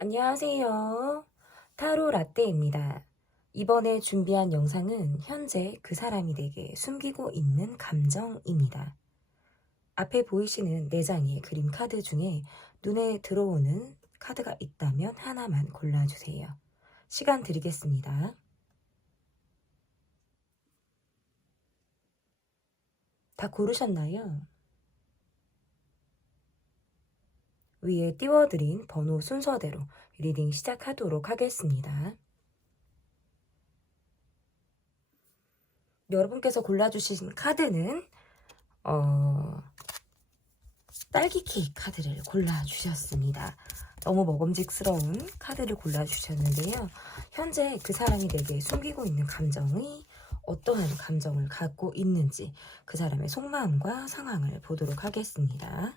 안녕하세요. 타로 라떼입니다. 이번에 준비한 영상은 현재 그 사람이 내게 숨기고 있는 감정입니다. 앞에 보이시는 4장의 그림 카드 중에 눈에 들어오는 카드가 있다면 하나만 골라주세요. 시간 드리겠습니다. 다 고르셨나요? 위에 띄워드린 번호 순서대로 리딩 시작하도록 하겠습니다. 여러분께서 골라주신 카드는 딸기 케이크 카드를 골라주셨습니다. 너무 먹음직스러운 카드를 골라주셨는데요. 현재 그 사람이 내게 숨기고 있는 감정이 어떠한 감정을 갖고 있는지 그 사람의 속마음과 상황을 보도록 하겠습니다.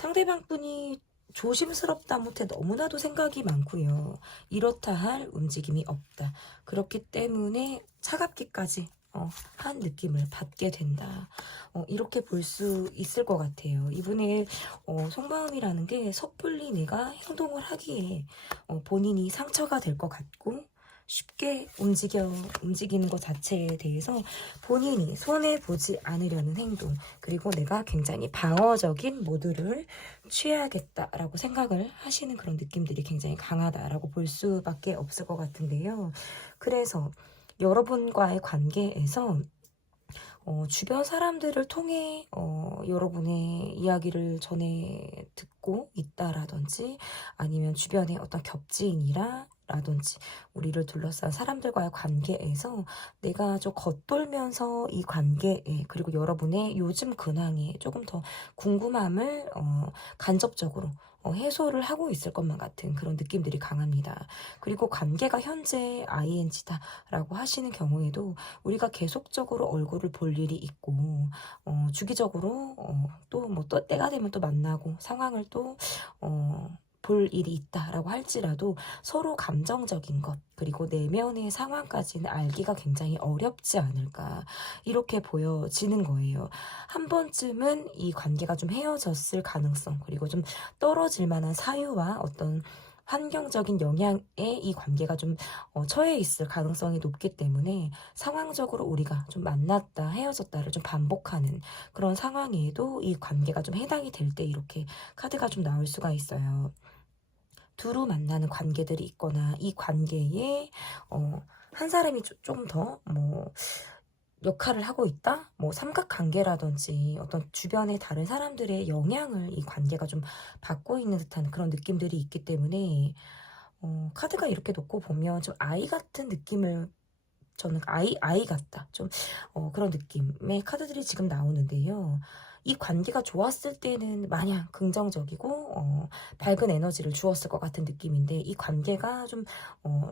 상대방 분이 조심스럽다 못해 너무나도 생각이 많고요. 이렇다 할 움직임이 없다. 그렇기 때문에 차갑기까지 한 느낌을 받게 된다. 이렇게 볼 수 있을 것 같아요. 이분의 속마음이라는 게 섣불리 내가 행동을 하기에 본인이 상처가 될 것 같고 쉽게 움직이는 것 자체에 대해서 본인이 손해보지 않으려는 행동, 그리고 내가 굉장히 방어적인 모드를 취해야겠다라고 생각을 하시는 그런 느낌들이 굉장히 강하다라고 볼 수밖에 없을 것 같은데요. 그래서 여러분과의 관계에서 주변 사람들을 통해 여러분의 이야기를 전해 듣고 있다라든지 아니면 주변에 어떤 겹지인이라든지 우리를 둘러싼 사람들과의 관계에서 내가 좀 겉돌면서 이 관계에 그리고 여러분의 요즘 근황에 조금 더 궁금함을 간접적으로 해소를 하고 있을 것만 같은 그런 느낌들이 강합니다. 그리고 관계가 현재 ING다 라고 하시는 경우에도 우리가 계속적으로 얼굴을 볼 일이 있고 주기적으로 또 때가 되면 또 만나고 상황을 또 볼 일이 있다라고 할지라도 서로 감정적인 것 그리고 내면의 상황까지는 알기가 굉장히 어렵지 않을까 이렇게 보여지는 거예요. 한 번쯤은 이 관계가 좀 헤어졌을 가능성 그리고 좀 떨어질 만한 사유와 어떤 환경적인 영향에 이 관계가 좀 처해 있을 가능성이 높기 때문에 상황적으로 우리가 좀 만났다 헤어졌다를 좀 반복하는 그런 상황에도 이 관계가 좀 해당이 될 때 이렇게 카드가 좀 나올 수가 있어요. 두루 만나는 관계들이 있거나 이 관계에 한 사람이 좀 더 역할을 하고 있다? 삼각관계라든지 어떤 주변의 다른 사람들의 영향을 이 관계가 좀 받고 있는 듯한 그런 느낌들이 있기 때문에 카드가 이렇게 놓고 보면 좀 아이 같은 느낌을 저는 아이 같다. 좀 그런 느낌의 카드들이 지금 나오는데요. 이 관계가 좋았을 때는 마냥 긍정적이고 밝은 에너지를 주었을 것 같은 느낌인데 이 관계가 좀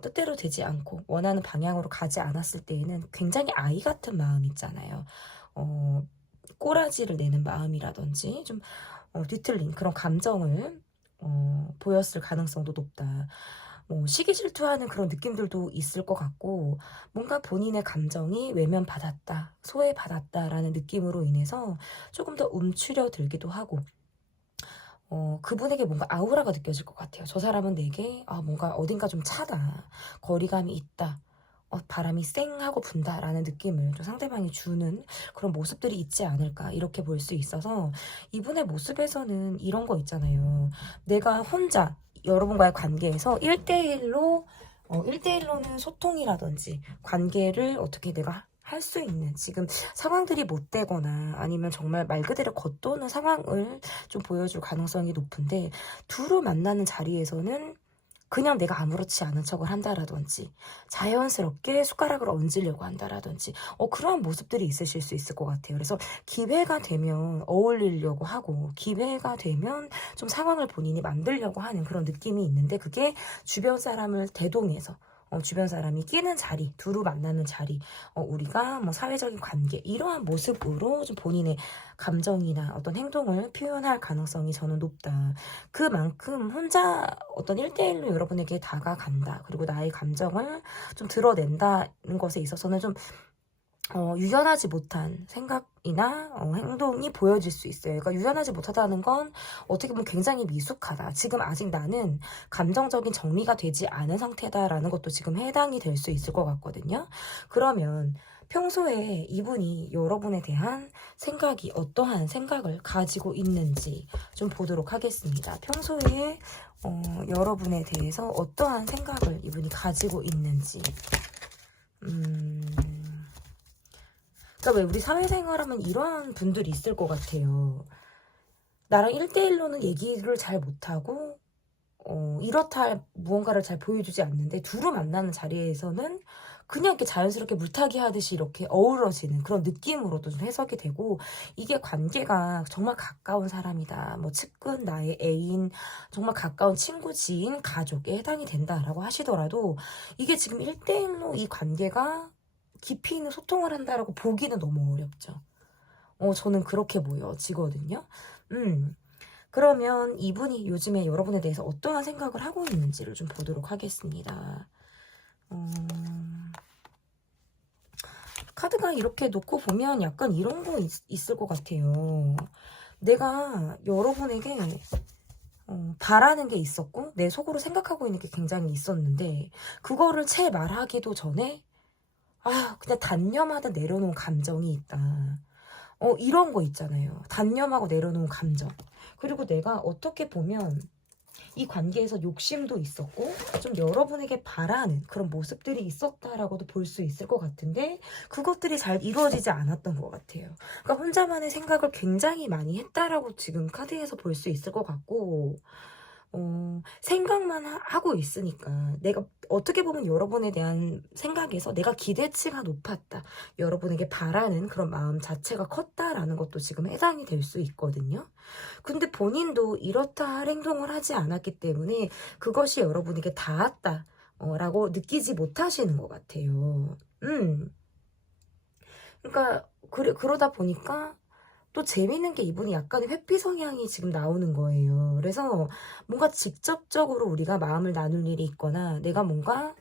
뜻대로 되지 않고 원하는 방향으로 가지 않았을 때에는 굉장히 아이 같은 마음 있잖아요. 어, 꼬라지를 내는 마음이라든지 좀 뒤틀린 그런 감정을 보였을 가능성도 높다. 시기 질투하는 그런 느낌들도 있을 것 같고 뭔가 본인의 감정이 외면받았다, 소외받았다라는 느낌으로 인해서 조금 더 움츠려 들기도 하고 그분에게 뭔가 아우라가 느껴질 것 같아요. 저 사람은 내게 뭔가 어딘가 좀 차다, 거리감이 있다, 바람이 쌩하고 분다라는 느낌을 좀 상대방이 주는 그런 모습들이 있지 않을까 이렇게 볼 수 있어서 이분의 모습에서는 이런 거 있잖아요. 내가 혼자 여러분과의 관계에서 1대1로 1대1로는 소통이라든지 관계를 어떻게 내가 할 수 있는 지금 상황들이 못 되거나 아니면 정말 말 그대로 겉도는 상황을 좀 보여줄 가능성이 높은데 두루 만나는 자리에서는 그냥 내가 아무렇지 않은 척을 한다라든지 자연스럽게 숟가락을 얹으려고 한다라든지 그러한 모습들이 있으실 수 있을 것 같아요. 그래서 기회가 되면 어울리려고 하고 기회가 되면 좀 상황을 본인이 만들려고 하는 그런 느낌이 있는데 그게 주변 사람을 대동해서 주변 사람이 끼는 자리, 두루 만나는 자리, 우리가 사회적인 관계 이러한 모습으로 좀 본인의 감정이나 어떤 행동을 표현할 가능성이 저는 높다. 그만큼 혼자 어떤 1대1로 여러분에게 다가간다. 그리고 나의 감정을 좀 드러낸다는 것에 있어서는 좀 유연하지 못한 생각인 이나 행동이 보여질 수 있어요. 그러니까 유연하지 못하다는 건 어떻게 보면 굉장히 미숙하다. 지금 아직 나는 감정적인 정리가 되지 않은 상태다라는 것도 지금 해당이 될 수 있을 것 같거든요. 그러면 평소에 이분이 여러분에 대한 생각이 어떠한 생각을 가지고 있는지 좀 보도록 하겠습니다. 평소에 여러분에 대해서 어떠한 생각을 이분이 가지고 있는지. 그러니까 왜 우리 사회생활하면 이러한 분들이 있을 것 같아요. 나랑 1대1로는 얘기를 잘 못하고 이렇다 할 무언가를 잘 보여주지 않는데 두루 만나는 자리에서는 그냥 이렇게 자연스럽게 물타기 하듯이 이렇게 어우러지는 그런 느낌으로도 좀 해석이 되고, 이게 관계가 정말 가까운 사람이다, 뭐 측근, 나의 애인, 정말 가까운 친구, 지인, 가족에 해당이 된다라고 하시더라도 이게 지금 1대1로 이 관계가 깊이 있는 소통을 한다라고 보기는 너무 어렵죠. 저는 그렇게 보여지거든요. 그러면 이분이 요즘에 여러분에 대해서 어떠한 생각을 하고 있는지를 좀 보도록 하겠습니다. 카드가 이렇게 놓고 보면 약간 이런 거 있을 것 같아요. 내가 여러분에게 바라는 게 있었고 내 속으로 생각하고 있는 게 굉장히 있었는데 그거를 채 말하기도 전에 그냥 단념하다 내려놓은 감정이 있다. 이런 거 있잖아요. 단념하고 내려놓은 감정. 그리고 내가 어떻게 보면 이 관계에서 욕심도 있었고 좀 여러분에게 바라는 그런 모습들이 있었다라고도 볼 수 있을 것 같은데 그것들이 잘 이루어지지 않았던 것 같아요. 그러니까 혼자만의 생각을 굉장히 많이 했다라고 지금 카드에서 볼 수 있을 것 같고, 생각만 하고 있으니까 내가 어떻게 보면 여러분에 대한 생각에서 내가 기대치가 높았다, 여러분에게 바라는 그런 마음 자체가 컸다라는 것도 지금 해당이 될 수 있거든요. 근데 본인도 이렇다 할 행동을 하지 않았기 때문에 그것이 여러분에게 닿았다 라고 느끼지 못하시는 것 같아요. 그러니까 그러다 보니까 또 재밌는 게 이분이 약간의 회피 성향이 지금 나오는 거예요. 그래서 뭔가 직접적으로 우리가 마음을 나눌 일이 있거나 내가 뭔가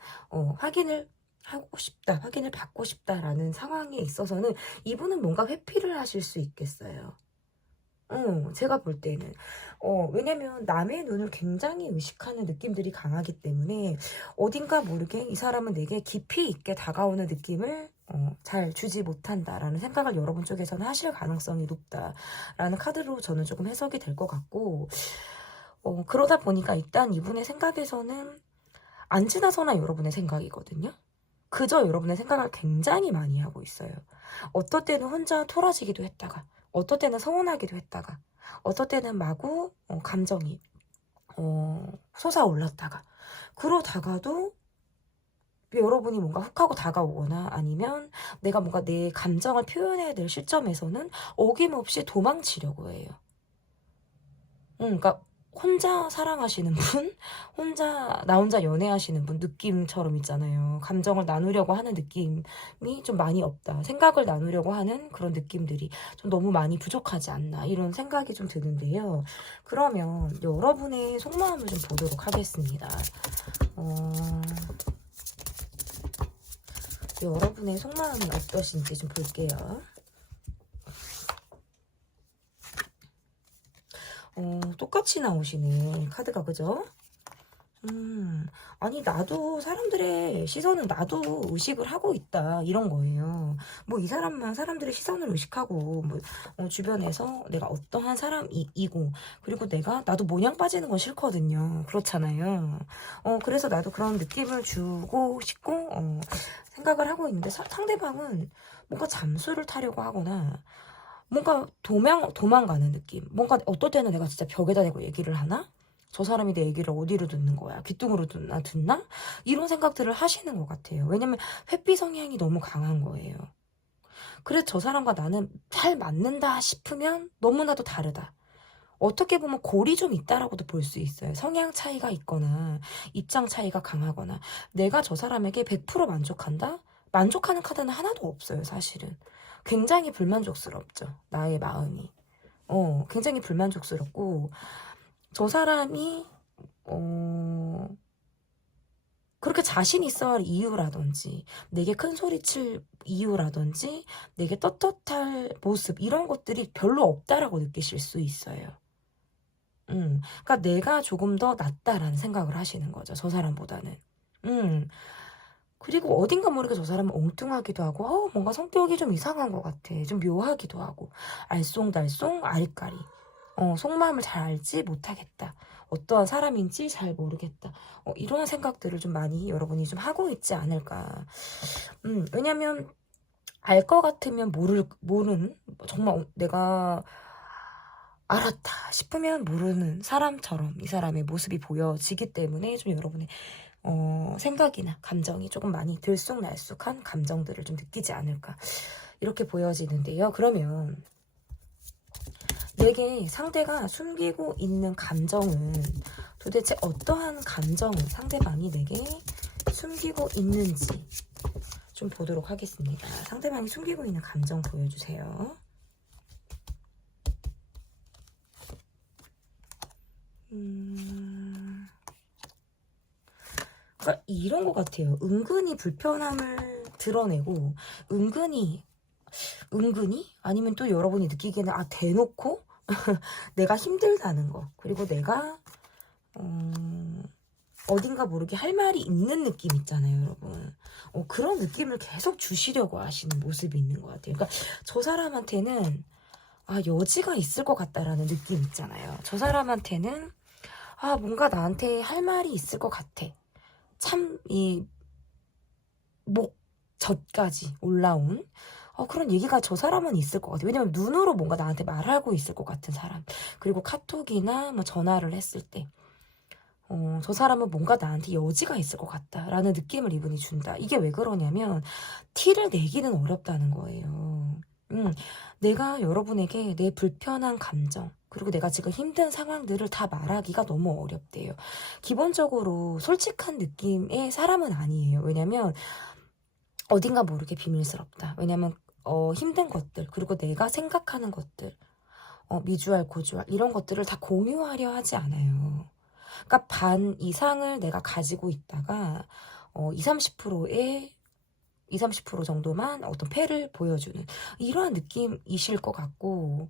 확인을 하고 싶다, 확인을 받고 싶다라는 상황에 있어서는 이분은 뭔가 회피를 하실 수 있겠어요. 제가 볼 때는. 왜냐면 남의 눈을 굉장히 의식하는 느낌들이 강하기 때문에 어딘가 모르게 이 사람은 내게 깊이 있게 다가오는 느낌을 잘 주지 못한다라는 생각을 여러분 쪽에서는 하실 가능성이 높다라는 카드로 저는 조금 해석이 될 것 같고, 그러다 보니까 일단 이분의 생각에서는 안 지나서나 여러분의 생각이거든요. 그저 여러분의 생각을 굉장히 많이 하고 있어요. 어떨 때는 혼자 토라지기도 했다가, 어떨 때는 서운하기도 했다가, 어떨 때는 마구 감정이 솟아올랐다가, 그러다가도 여러분이 뭔가 훅 하고 다가오거나 아니면 내가 뭔가 내 감정을 표현해야 될 시점에서는 어김없이 도망치려고 해요. 그러니까 혼자 사랑하시는 분, 나 혼자 연애하시는 분 느낌처럼 있잖아요. 감정을 나누려고 하는 느낌이 좀 많이 없다. 생각을 나누려고 하는 그런 느낌들이 좀 너무 많이 부족하지 않나, 이런 생각이 좀 드는데요. 그러면 여러분의 속마음을 좀 보도록 하겠습니다. 여러분의 속마음이 어떠신지 좀 볼게요. 똑같이 나오시네, 카드가. 그죠? 아니, 나도 사람들의 시선은 나도 의식을 하고 있다, 이런 거예요. 뭐 이 사람만 사람들의 시선을 의식하고 뭐 주변에서 내가 어떠한 사람이고, 그리고 나도 모냥 빠지는 건 싫거든요. 그렇잖아요. 그래서 나도 그런 느낌을 주고 싶고 생각을 하고 있는데 상대방은 뭔가 잠수를 타려고 하거나 뭔가 도망가는 느낌. 뭔가 어떨 때는 내가 진짜 벽에다 대고 얘기를 하나? 저 사람이 내 얘기를 어디로 듣는 거야? 귀뚱으로 듣나? 이런 생각들을 하시는 것 같아요. 왜냐면 회피 성향이 너무 강한 거예요. 그래서 저 사람과 나는 잘 맞는다 싶으면 너무나도 다르다. 어떻게 보면 골이 좀 있다라고도 볼 수 있어요. 성향 차이가 있거나 입장 차이가 강하거나 내가 저 사람에게 100% 만족한다? 만족하는 카드는 하나도 없어요, 사실은. 굉장히 불만족스럽죠, 나의 마음이. 굉장히 불만족스럽고 저 사람이 그렇게 자신 있어야 할 이유라든지, 내게 큰 소리 칠 이유라든지, 내게 떳떳할 모습, 이런 것들이 별로 없다라고 느끼실 수 있어요. 그러니까 내가 조금 더 낫다라는 생각을 하시는 거죠, 저 사람보다는. 음. 그리고 어딘가 모르게 저 사람은 엉뚱하기도 하고, 뭔가 성격이 좀 이상한 것 같아. 좀 묘하기도 하고, 알쏭달쏭, 아리까리. 속마음을 잘 알지 못하겠다. 어떠한 사람인지 잘 모르겠다. 이런 생각들을 좀 많이 여러분이 좀 하고 있지 않을까. 왜냐면, 알 것 같으면 모르는, 정말 내가 알았다 싶으면 모르는 사람처럼 이 사람의 모습이 보여지기 때문에 좀 여러분의 생각이나 감정이 조금 많이 들쑥날쑥한 감정들을 좀 느끼지 않을까 이렇게 보여지는데요. 그러면 내게 상대가 숨기고 있는 감정은 도대체 어떠한 감정을 상대방이 내게 숨기고 있는지 좀 보도록 하겠습니다. 상대방이 숨기고 있는 감정 보여주세요. 그러니까 이런 것 같아요. 은근히 불편함을 드러내고 은근히 아니면 또 여러분이 느끼기에는 대놓고 내가 힘들다는 거, 그리고 내가 어딘가 모르게 할 말이 있는 느낌 있잖아요, 여러분. 그런 느낌을 계속 주시려고 하시는 모습이 있는 것 같아요. 그러니까 저 사람한테는 여지가 있을 것 같다라는 느낌 있잖아요. 저 사람한테는 뭔가 나한테 할 말이 있을 것 같아. 참 이 목젖까지 올라온 그런 얘기가 저 사람은 있을 것 같아요. 왜냐면 눈으로 뭔가 나한테 말하고 있을 것 같은 사람. 그리고 카톡이나 뭐 전화를 했을 때 저 사람은 뭔가 나한테 여지가 있을 것 같다라는 느낌을 이분이 준다. 이게 왜 그러냐면 티를 내기는 어렵다는 거예요. 내가 여러분에게 내 불편한 감정, 그리고 내가 지금 힘든 상황들을 다 말하기가 너무 어렵대요. 기본적으로 솔직한 느낌의 사람은 아니에요. 왜냐면 어딘가 모르게 비밀스럽다. 왜냐면 힘든 것들, 그리고 내가 생각하는 것들, 미주알, 고주알 이런 것들을 다 공유하려 하지 않아요. 그러니까 반 이상을 내가 가지고 있다가 20-30% 정도만 어떤 패를 보여주는 이러한 느낌이실 것 같고,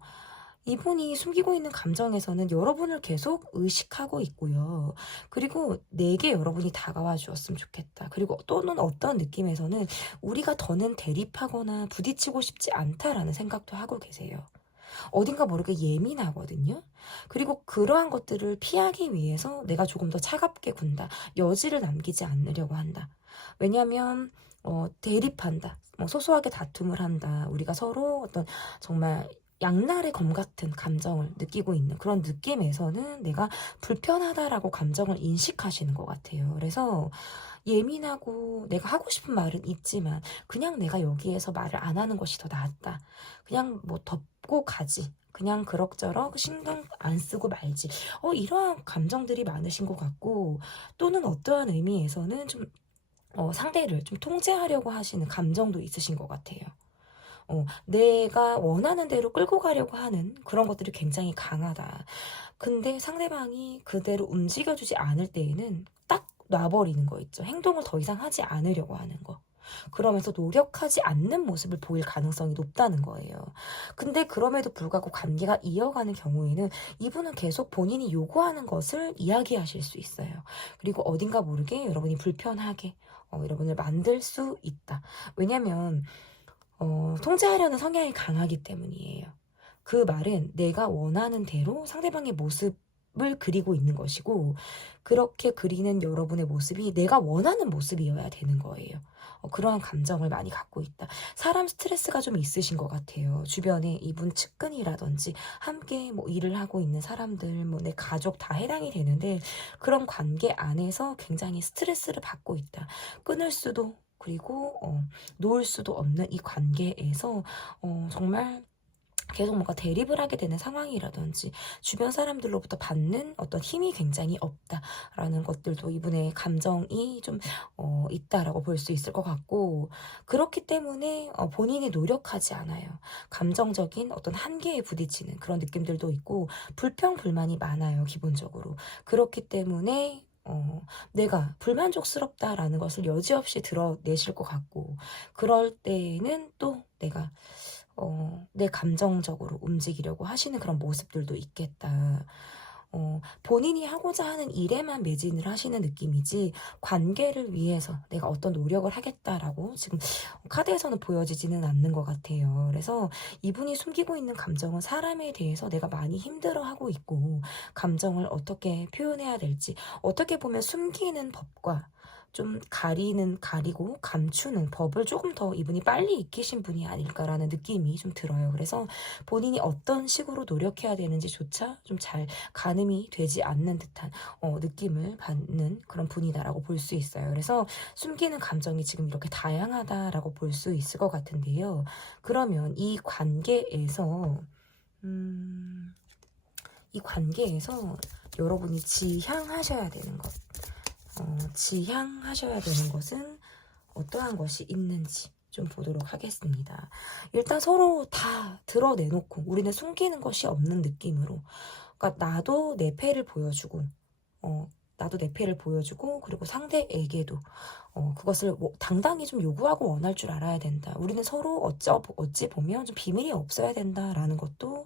이분이 숨기고 있는 감정에서는 여러분을 계속 의식하고 있고요. 그리고 내게 여러분이 다가와 주었으면 좋겠다. 그리고 또는 어떤 느낌에서는 우리가 더는 대립하거나 부딪히고 싶지 않다라는 생각도 하고 계세요. 어딘가 모르게 예민하거든요. 그리고 그러한 것들을 피하기 위해서 내가 조금 더 차갑게 군다. 여지를 남기지 않으려고 한다. 왜냐하면 대립한다. 소소하게 다툼을 한다. 우리가 서로 어떤 정말 양날의 검 같은 감정을 느끼고 있는 그런 느낌에서는 내가 불편하다라고 감정을 인식하시는 것 같아요. 그래서 예민하고 내가 하고 싶은 말은 있지만 그냥 내가 여기에서 말을 안 하는 것이 더 낫다. 그냥 뭐 덮고 가지. 그냥 그럭저럭 신경 안 쓰고 말지. 이러한 감정들이 많으신 것 같고, 또는 어떠한 의미에서는 좀 상대를 좀 통제하려고 하시는 감정도 있으신 것 같아요. 내가 원하는 대로 끌고 가려고 하는 그런 것들이 굉장히 강하다. 근데 상대방이 그대로 움직여주지 않을 때에는 딱 놔버리는 거 있죠. 행동을 더 이상 하지 않으려고 하는 거. 그러면서 노력하지 않는 모습을 보일 가능성이 높다는 거예요. 근데 그럼에도 불구하고 관계가 이어가는 경우에는 이분은 계속 본인이 요구하는 것을 이야기하실 수 있어요. 그리고 어딘가 모르게 여러분이 불편하게 여러분을 만들 수 있다. 왜냐면 통제하려는 성향이 강하기 때문이에요. 그 말은 내가 원하는 대로 상대방의 모습을 그리고 있는 것이고, 그렇게 그리는 여러분의 모습이 내가 원하는 모습이어야 되는 거예요. 그러한 감정을 많이 갖고 있다. 사람 스트레스가 좀 있으신 것 같아요. 주변에 이분 측근이라든지 함께 뭐 일을 하고 있는 사람들, 뭐 내 가족 다 해당이 되는데 그런 관계 안에서 굉장히 스트레스를 받고 있다. 끊을 수도, 그리고 놓을 수도 없는 이 관계에서 정말 계속 뭔가 대립을 하게 되는 상황이라든지 주변 사람들로부터 받는 어떤 힘이 굉장히 없다라는 것들도 이분의 감정이 좀 있다라고 볼 수 있을 것 같고, 그렇기 때문에 본인이 노력하지 않아요. 감정적인 어떤 한계에 부딪히는 그런 느낌들도 있고 불평불만이 많아요, 기본적으로. 그렇기 때문에 내가 불만족스럽다라는 것을 여지없이 드러내실 것 같고, 그럴 때는 또 내가 내 감정적으로 움직이려고 하시는 그런 모습들도 있겠다. 본인이 하고자 하는 일에만 매진을 하시는 느낌이지, 관계를 위해서 내가 어떤 노력을 하겠다라고 지금 카드에서는 보여지지는 않는 것 같아요. 그래서 이분이 숨기고 있는 감정은 사람에 대해서 내가 많이 힘들어하고 있고, 감정을 어떻게 표현해야 될지, 어떻게 보면 숨기는 법과 좀 가리고 감추는 법을 조금 더 이분이 빨리 익히신 분이 아닐까라는 느낌이 좀 들어요. 그래서 본인이 어떤 식으로 노력해야 되는지조차 좀 잘 가늠이 되지 않는 듯한 느낌을 받는 그런 분이다라고 볼 수 있어요. 그래서 숨기는 감정이 지금 이렇게 다양하다라고 볼 수 있을 것 같은데요. 그러면 이 관계에서 여러분이 지향하셔야 되는 것, 지향하셔야 되는 것은 어떠한 것이 있는지 좀 보도록 하겠습니다. 일단 서로 다 드러내놓고 우리는 숨기는 것이 없는 느낌으로, 그러니까 나도 내 패를 보여주고 그리고 상대에게도 그것을 뭐 당당히 좀 요구하고 원할 줄 알아야 된다. 우리는 서로 어찌 보면 좀 비밀이 없어야 된다라는 것도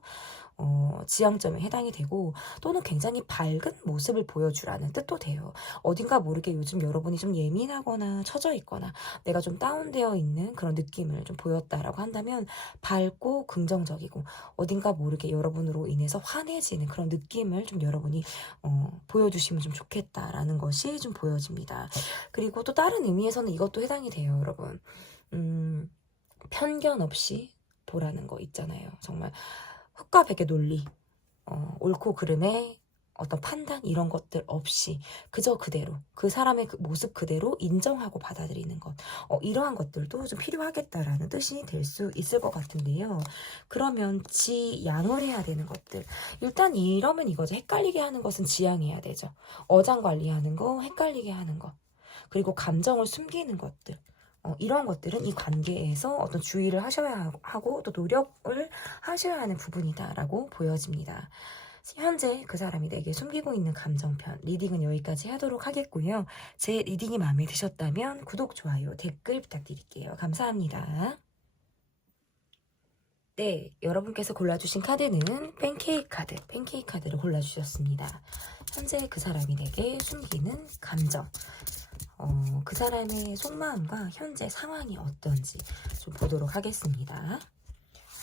지향점에 해당이 되고, 또는 굉장히 밝은 모습을 보여주라는 뜻도 돼요. 어딘가 모르게 요즘 여러분이 좀 예민하거나 처져 있거나 내가 좀 다운되어 있는 그런 느낌을 좀 보였다라고 한다면, 밝고 긍정적이고 어딘가 모르게 여러분으로 인해서 환해지는 그런 느낌을 좀 여러분이 보여주시면 좀 좋겠다라는 것이 좀 보여집니다. 그리고 또 다른 의미에서는 이것도 해당이 돼요, 여러분. 편견 없이 보라는 거 있잖아요. 정말 흑과 백의 논리, 옳고 그름의 어떤 판단 이런 것들 없이 그저 그대로 그 사람의 그 모습 그대로 인정하고 받아들이는 것, 이러한 것들도 좀 필요하겠다라는 뜻이 될 수 있을 것 같은데요. 그러면 지양을 해야 되는 것들, 일단 이러면 이거죠. 헷갈리게 하는 것은 지양해야 되죠. 어장관리하는 거, 헷갈리게 하는 것, 그리고 감정을 숨기는 것들, 이런 것들은 이 관계에서 어떤 주의를 하셔야 하고 또 노력을 하셔야 하는 부분이다라고 보여집니다. 현재 그 사람이 내게 숨기고 있는 감정편 리딩은 여기까지 하도록 하겠고요. 제 리딩이 마음에 드셨다면 구독, 좋아요, 댓글 부탁드릴게요. 감사합니다. 네, 여러분께서 골라주신 카드는 팬케이크 카드를 골라주셨습니다. 현재 그 사람이 내게 숨기는 감정, 그 사람의 속마음과 현재 상황이 어떤지 좀 보도록 하겠습니다.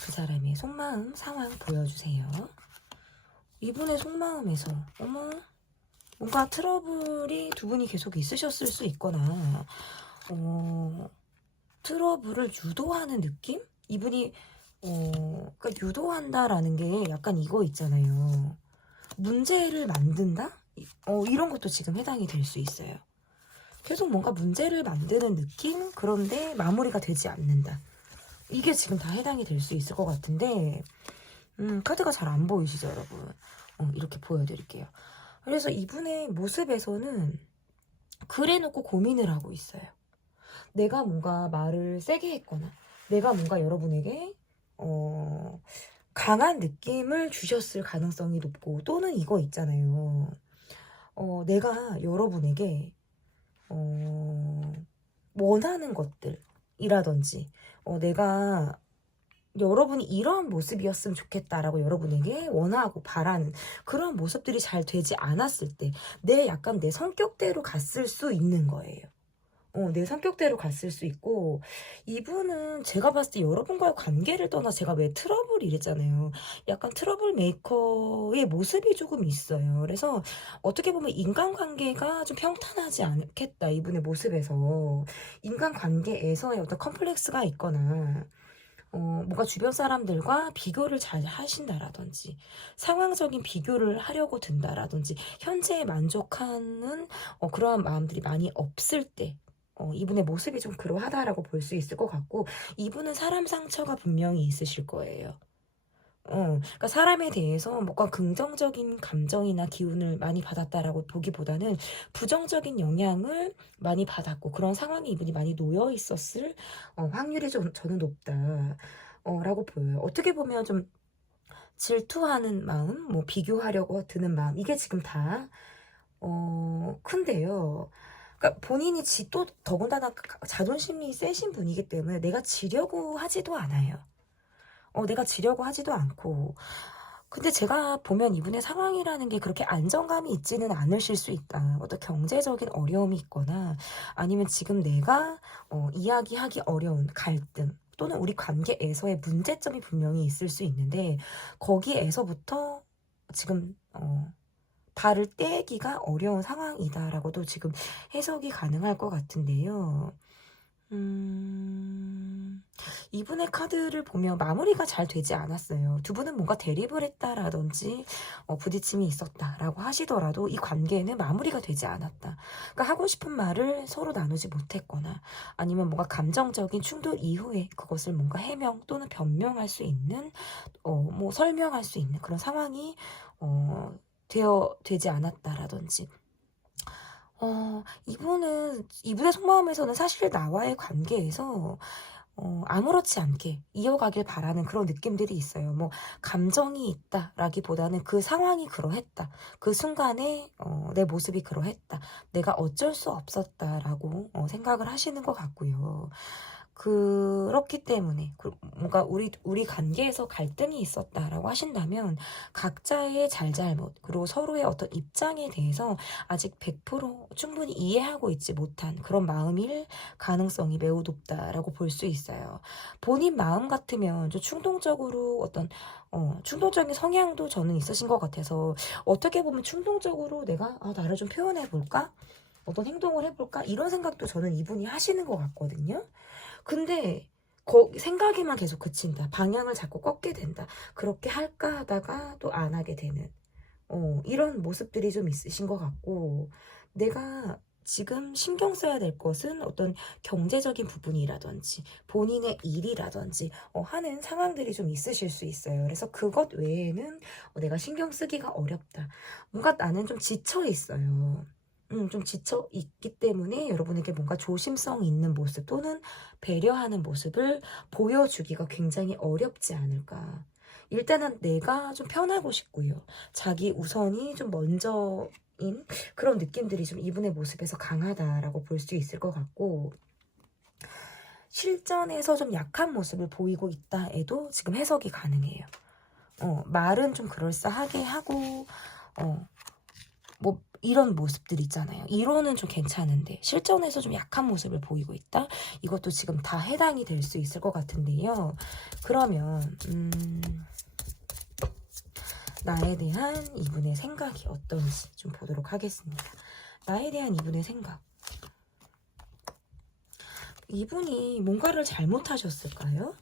그 사람의 속마음 상황 보여주세요. 이분의 속마음에서 뭔가 트러블이 두 분이 계속 있으셨을 수 있거나 트러블을 유도하는 느낌? 이분이 그러니까 유도한다라는 게 약간 이거 있잖아요. 문제를 만든다? 이런 것도 지금 해당이 될 수 있어요. 계속 뭔가 문제를 만드는 느낌? 그런데 마무리가 되지 않는다. 이게 지금 다 해당이 될 수 있을 것 같은데, 카드가 잘 안 보이시죠, 여러분? 이렇게 보여드릴게요. 그래서 이분의 모습에서는 그래놓고 고민을 하고 있어요. 내가 뭔가 말을 세게 했거나, 내가 뭔가 여러분에게, 강한 느낌을 주셨을 가능성이 높고, 또는 이거 있잖아요. 내가 여러분에게 원하는 것들이라든지, 내가 여러분이 이런 모습이었으면 좋겠다라고 여러분에게 원하고 바라는 그런 모습들이 잘 되지 않았을 때, 약간 내 성격대로 갔을 수 있는 거예요. 내 성격대로 갔을 수 있고, 이분은 제가 봤을 때 여러분과의 관계를 떠나, 제가 왜 트러블 이랬잖아요. 약간 트러블 메이커의 모습이 조금 있어요. 그래서 어떻게 보면 인간관계가 좀 평탄하지 않겠다, 이분의 모습에서. 인간관계에서의 어떤 컴플렉스가 있거나, 뭔가 주변 사람들과 비교를 잘 하신다라든지, 상황적인 비교를 하려고 든다라든지, 현재에 만족하는 그러한 마음들이 많이 없을 때, 이분의 모습이 좀 그러하다라고 볼 수 있을 것 같고, 이분은 사람 상처가 분명히 있으실 거예요. 그러니까 사람에 대해서 뭔가 긍정적인 감정이나 기운을 많이 받았다라고 보기보다는 부정적인 영향을 많이 받았고, 그런 상황에 이분이 많이 놓여 있었을 확률이 좀 저는 높다 라고 보여요. 어떻게 보면 좀 질투하는 마음, 뭐 비교하려고 드는 마음, 이게 지금 다 큰데요. 그러니까 본인이 또 더군다나 자존심이 세신 분이기 때문에 내가 지려고 하지도 않아요. 내가 지려고 하지도 않고. 근데 제가 보면 이분의 상황이라는 게 그렇게 안정감이 있지는 않으실 수 있다. 어떤 경제적인 어려움이 있거나 아니면 지금 내가 이야기하기 어려운 갈등 또는 우리 관계에서의 문제점이 분명히 있을 수 있는데 거기에서부터 지금 발을 떼기가 어려운 상황이다라고도 지금 해석이 가능할 것 같은데요. 이분의 카드를 보면 마무리가 잘 되지 않았어요. 두 분은 뭔가 대립을 했다라든지 부딪힘이 있었다라고 하시더라도 이 관계는 마무리가 되지 않았다. 그러니까 하고 싶은 말을 서로 나누지 못했거나 아니면 뭔가 감정적인 충돌 이후에 그것을 뭔가 해명 또는 변명할 수 있는 뭐 설명할 수 있는 그런 상황이 되지 않았다라든지 이분의 속마음에서는 사실 나와의 관계에서 아무렇지 않게 이어가길 바라는 그런 느낌들이 있어요. 뭐 감정이 있다라기보다는 그 상황이 그러했다. 그 순간에 내 모습이 그러했다. 내가 어쩔 수 없었다라고 생각을 하시는 것 같고요. 그렇기 때문에 뭔가 우리 관계에서 갈등이 있었다라고 하신다면 각자의 잘잘못 그리고 서로의 어떤 입장에 대해서 아직 100% 충분히 이해하고 있지 못한 그런 마음일 가능성이 매우 높다라고 볼 수 있어요. 본인 마음 같으면 좀 충동적으로 충동적인 성향도 저는 있으신 것 같아서 어떻게 보면 충동적으로 내가 나를 좀 표현해 볼까? 어떤 행동을 해볼까? 이런 생각도 저는 이분이 하시는 것 같거든요. 근데 생각에만 계속 그친다. 방향을 자꾸 꺾게 된다. 그렇게 할까 하다가 또 안 하게 되는 이런 모습들이 좀 있으신 것 같고 내가 지금 신경 써야 될 것은 어떤 경제적인 부분이라든지 본인의 일이라든지 하는 상황들이 좀 있으실 수 있어요. 그래서 그것 외에는 내가 신경 쓰기가 어렵다. 뭔가 나는 좀 지쳐 있어요. 좀 지쳐 있기 때문에 여러분에게 뭔가 조심성 있는 모습 또는 배려하는 모습을 보여주기가 굉장히 어렵지 않을까. 일단은 내가 좀 편하고 싶고요. 자기 우선이 좀 먼저인 그런 느낌들이 좀 이분의 모습에서 강하다라고 볼 수 있을 것 같고, 실전에서 좀 약한 모습을 보이고 있다 해도 지금 해석이 가능해요. 말은 좀 그럴싸하게 하고, 뭐 이런 모습들 있잖아요. 이론은 좀 괜찮은데 실전에서 좀 약한 모습을 보이고 있다. 이것도 지금 다 해당이 될 수 있을 것 같은데요. 그러면 나에 대한 이분의 생각이 어떤지 좀 보도록 하겠습니다. 나에 대한 이분의 생각. 이분이 뭔가를 잘못하셨을까요?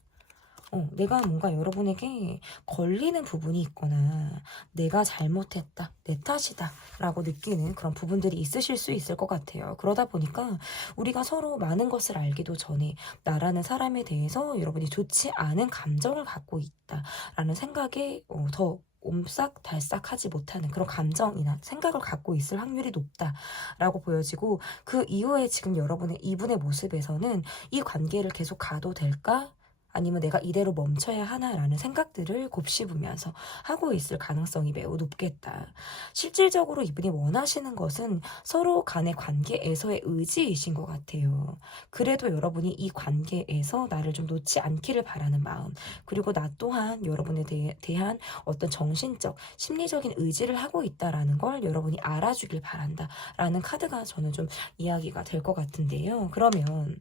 내가 뭔가 여러분에게 걸리는 부분이 있거나 내가 잘못했다, 내 탓이다 라고 느끼는 그런 부분들이 있으실 수 있을 것 같아요. 그러다 보니까 우리가 서로 많은 것을 알기도 전에 나라는 사람에 대해서 여러분이 좋지 않은 감정을 갖고 있다라는 생각에 더 옴싹달싹하지 못하는 그런 감정이나 생각을 갖고 있을 확률이 높다라고 보여지고 그 이후에 지금 이분의 모습에서는 이 관계를 계속 가도 될까? 아니면 내가 이대로 멈춰야 하나라는 생각들을 곱씹으면서 하고 있을 가능성이 매우 높겠다. 실질적으로 이분이 원하시는 것은 서로 간의 관계에서의 의지이신 것 같아요. 그래도 여러분이 이 관계에서 나를 좀 놓지 않기를 바라는 마음, 그리고 나 또한 여러분에 대한 어떤 정신적, 심리적인 의지를 하고 있다라는 걸 여러분이 알아주길 바란다라는 카드가 저는 좀 이야기가 될 것 같은데요. 그러면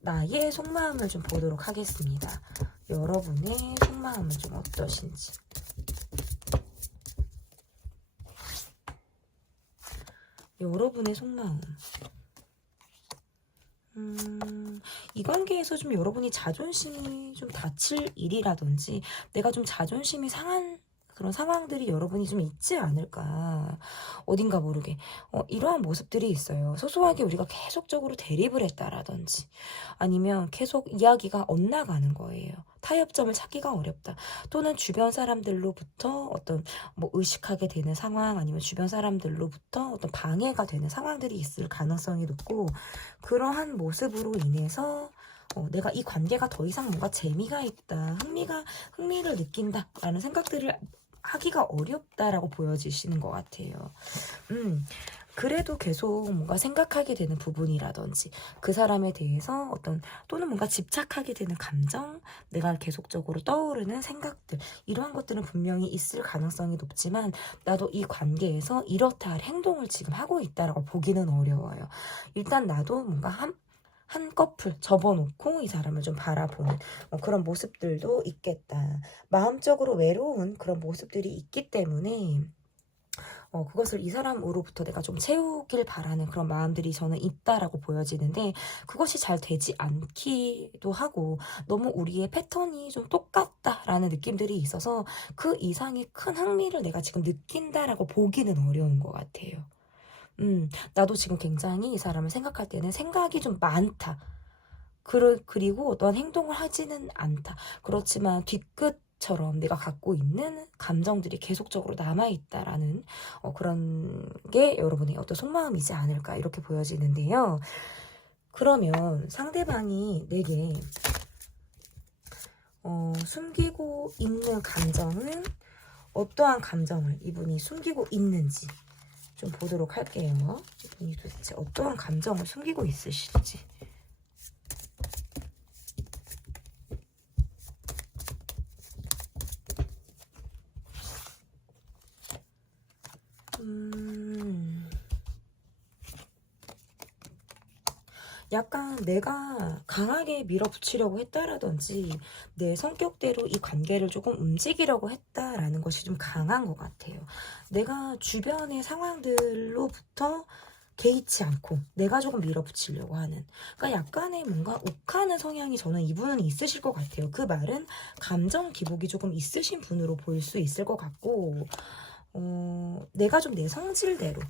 나의 속마음을 좀 보도록 하겠습니다. 여러분의 속마음은 좀 어떠신지. 여러분의 속마음. 이 관계에서 좀 여러분이 자존심이 좀 다칠 일이라든지 내가 좀 자존심이 상한 그런 상황들이 여러분이 좀 있지 않을까. 어딘가 모르게 이러한 모습들이 있어요. 소소하게 우리가 계속적으로 대립을 했다라든지 아니면 계속 이야기가 엇나가는 거예요. 타협점을 찾기가 어렵다. 또는 주변 사람들로부터 어떤 뭐 의식하게 되는 상황 아니면 주변 사람들로부터 어떤 방해가 되는 상황들이 있을 가능성이 높고 그러한 모습으로 인해서 내가 이 관계가 더 이상 뭔가 재미가 있다, 흥미를 느낀다라는 생각들을 하기가 어렵다라고 보여지시는 것 같아요. 그래도 계속 뭔가 생각하게 되는 부분이라든지 그 사람에 대해서 또는 뭔가 집착하게 되는 감정, 내가 계속적으로 떠오르는 생각들, 이러한 것들은 분명히 있을 가능성이 높지만 나도 이 관계에서 이렇다 할 행동을 지금 하고 있다라고 보기는 어려워요. 일단 나도 뭔가 한꺼풀 접어놓고 이 사람을 좀 바라보는 그런 모습들도 있겠다. 마음적으로 외로운 그런 모습들이 있기 때문에 그것을 이 사람으로부터 내가 좀 채우길 바라는 그런 마음들이 저는 있다라고 보여지는데, 그것이 잘 되지 않기도 하고 너무 우리의 패턴이 좀 똑같다라는 느낌들이 있어서 그 이상의 큰 흥미를 내가 지금 느낀다라고 보기는 어려운 것 같아요. 나도 지금 굉장히 이 사람을 생각할 때는 생각이 좀 많다. 그리고 넌 행동을 하지는 않다. 그렇지만 뒤끝처럼 내가 갖고 있는 감정들이 계속적으로 남아있다라는 그런 게 여러분의 어떤 속마음이지 않을까 이렇게 보여지는데요. 그러면 상대방이 내게 숨기고 있는 감정은 어떠한 감정을 이분이 숨기고 있는지 좀 보도록 할게요. 이분이 도대체 어떠한 감정을 숨기고 있으실지. 약간 내가 강하게 밀어붙이려고 했다라든지 내 성격대로 이 관계를 조금 움직이려고 했다라는 것이 좀 강한 것 같아요. 내가 주변의 상황들로부터 개의치 않고 내가 조금 밀어붙이려고 하는, 그러니까 약간의 뭔가 욱하는 성향이 저는 이분은 있으실 것 같아요. 그 말은 감정 기복이 조금 있으신 분으로 볼 수 있을 것 같고, 내가 좀 내 성질대로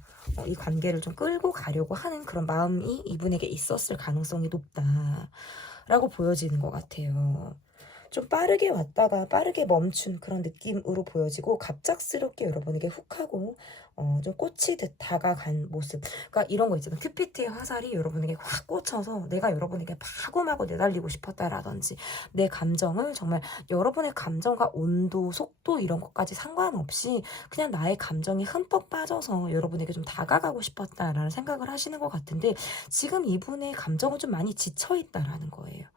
이 관계를 좀 끌고 가려고 하는 그런 마음이 이분에게 있었을 가능성이 높다라고 보여지는 것 같아요. 좀 빠르게 왔다가 빠르게 멈춘 그런 느낌으로 보여지고, 갑작스럽게 여러분에게 훅 하고 좀 꽂히듯 다가간 모습. 그러니까 이런 거 있잖아요. 트피트의 화살이 여러분에게 확 꽂혀서 내가 여러분에게 마구마구 내달리고 싶었다라든지, 내 감정을 정말 여러분의 감정과 온도, 속도 이런 것까지 상관없이 그냥 나의 감정이 흠뻑 빠져서 여러분에게 좀 다가가고 싶었다라는 생각을 하시는 것 같은데, 지금 이분의 감정은 좀 많이 지쳐있다라는 거예요.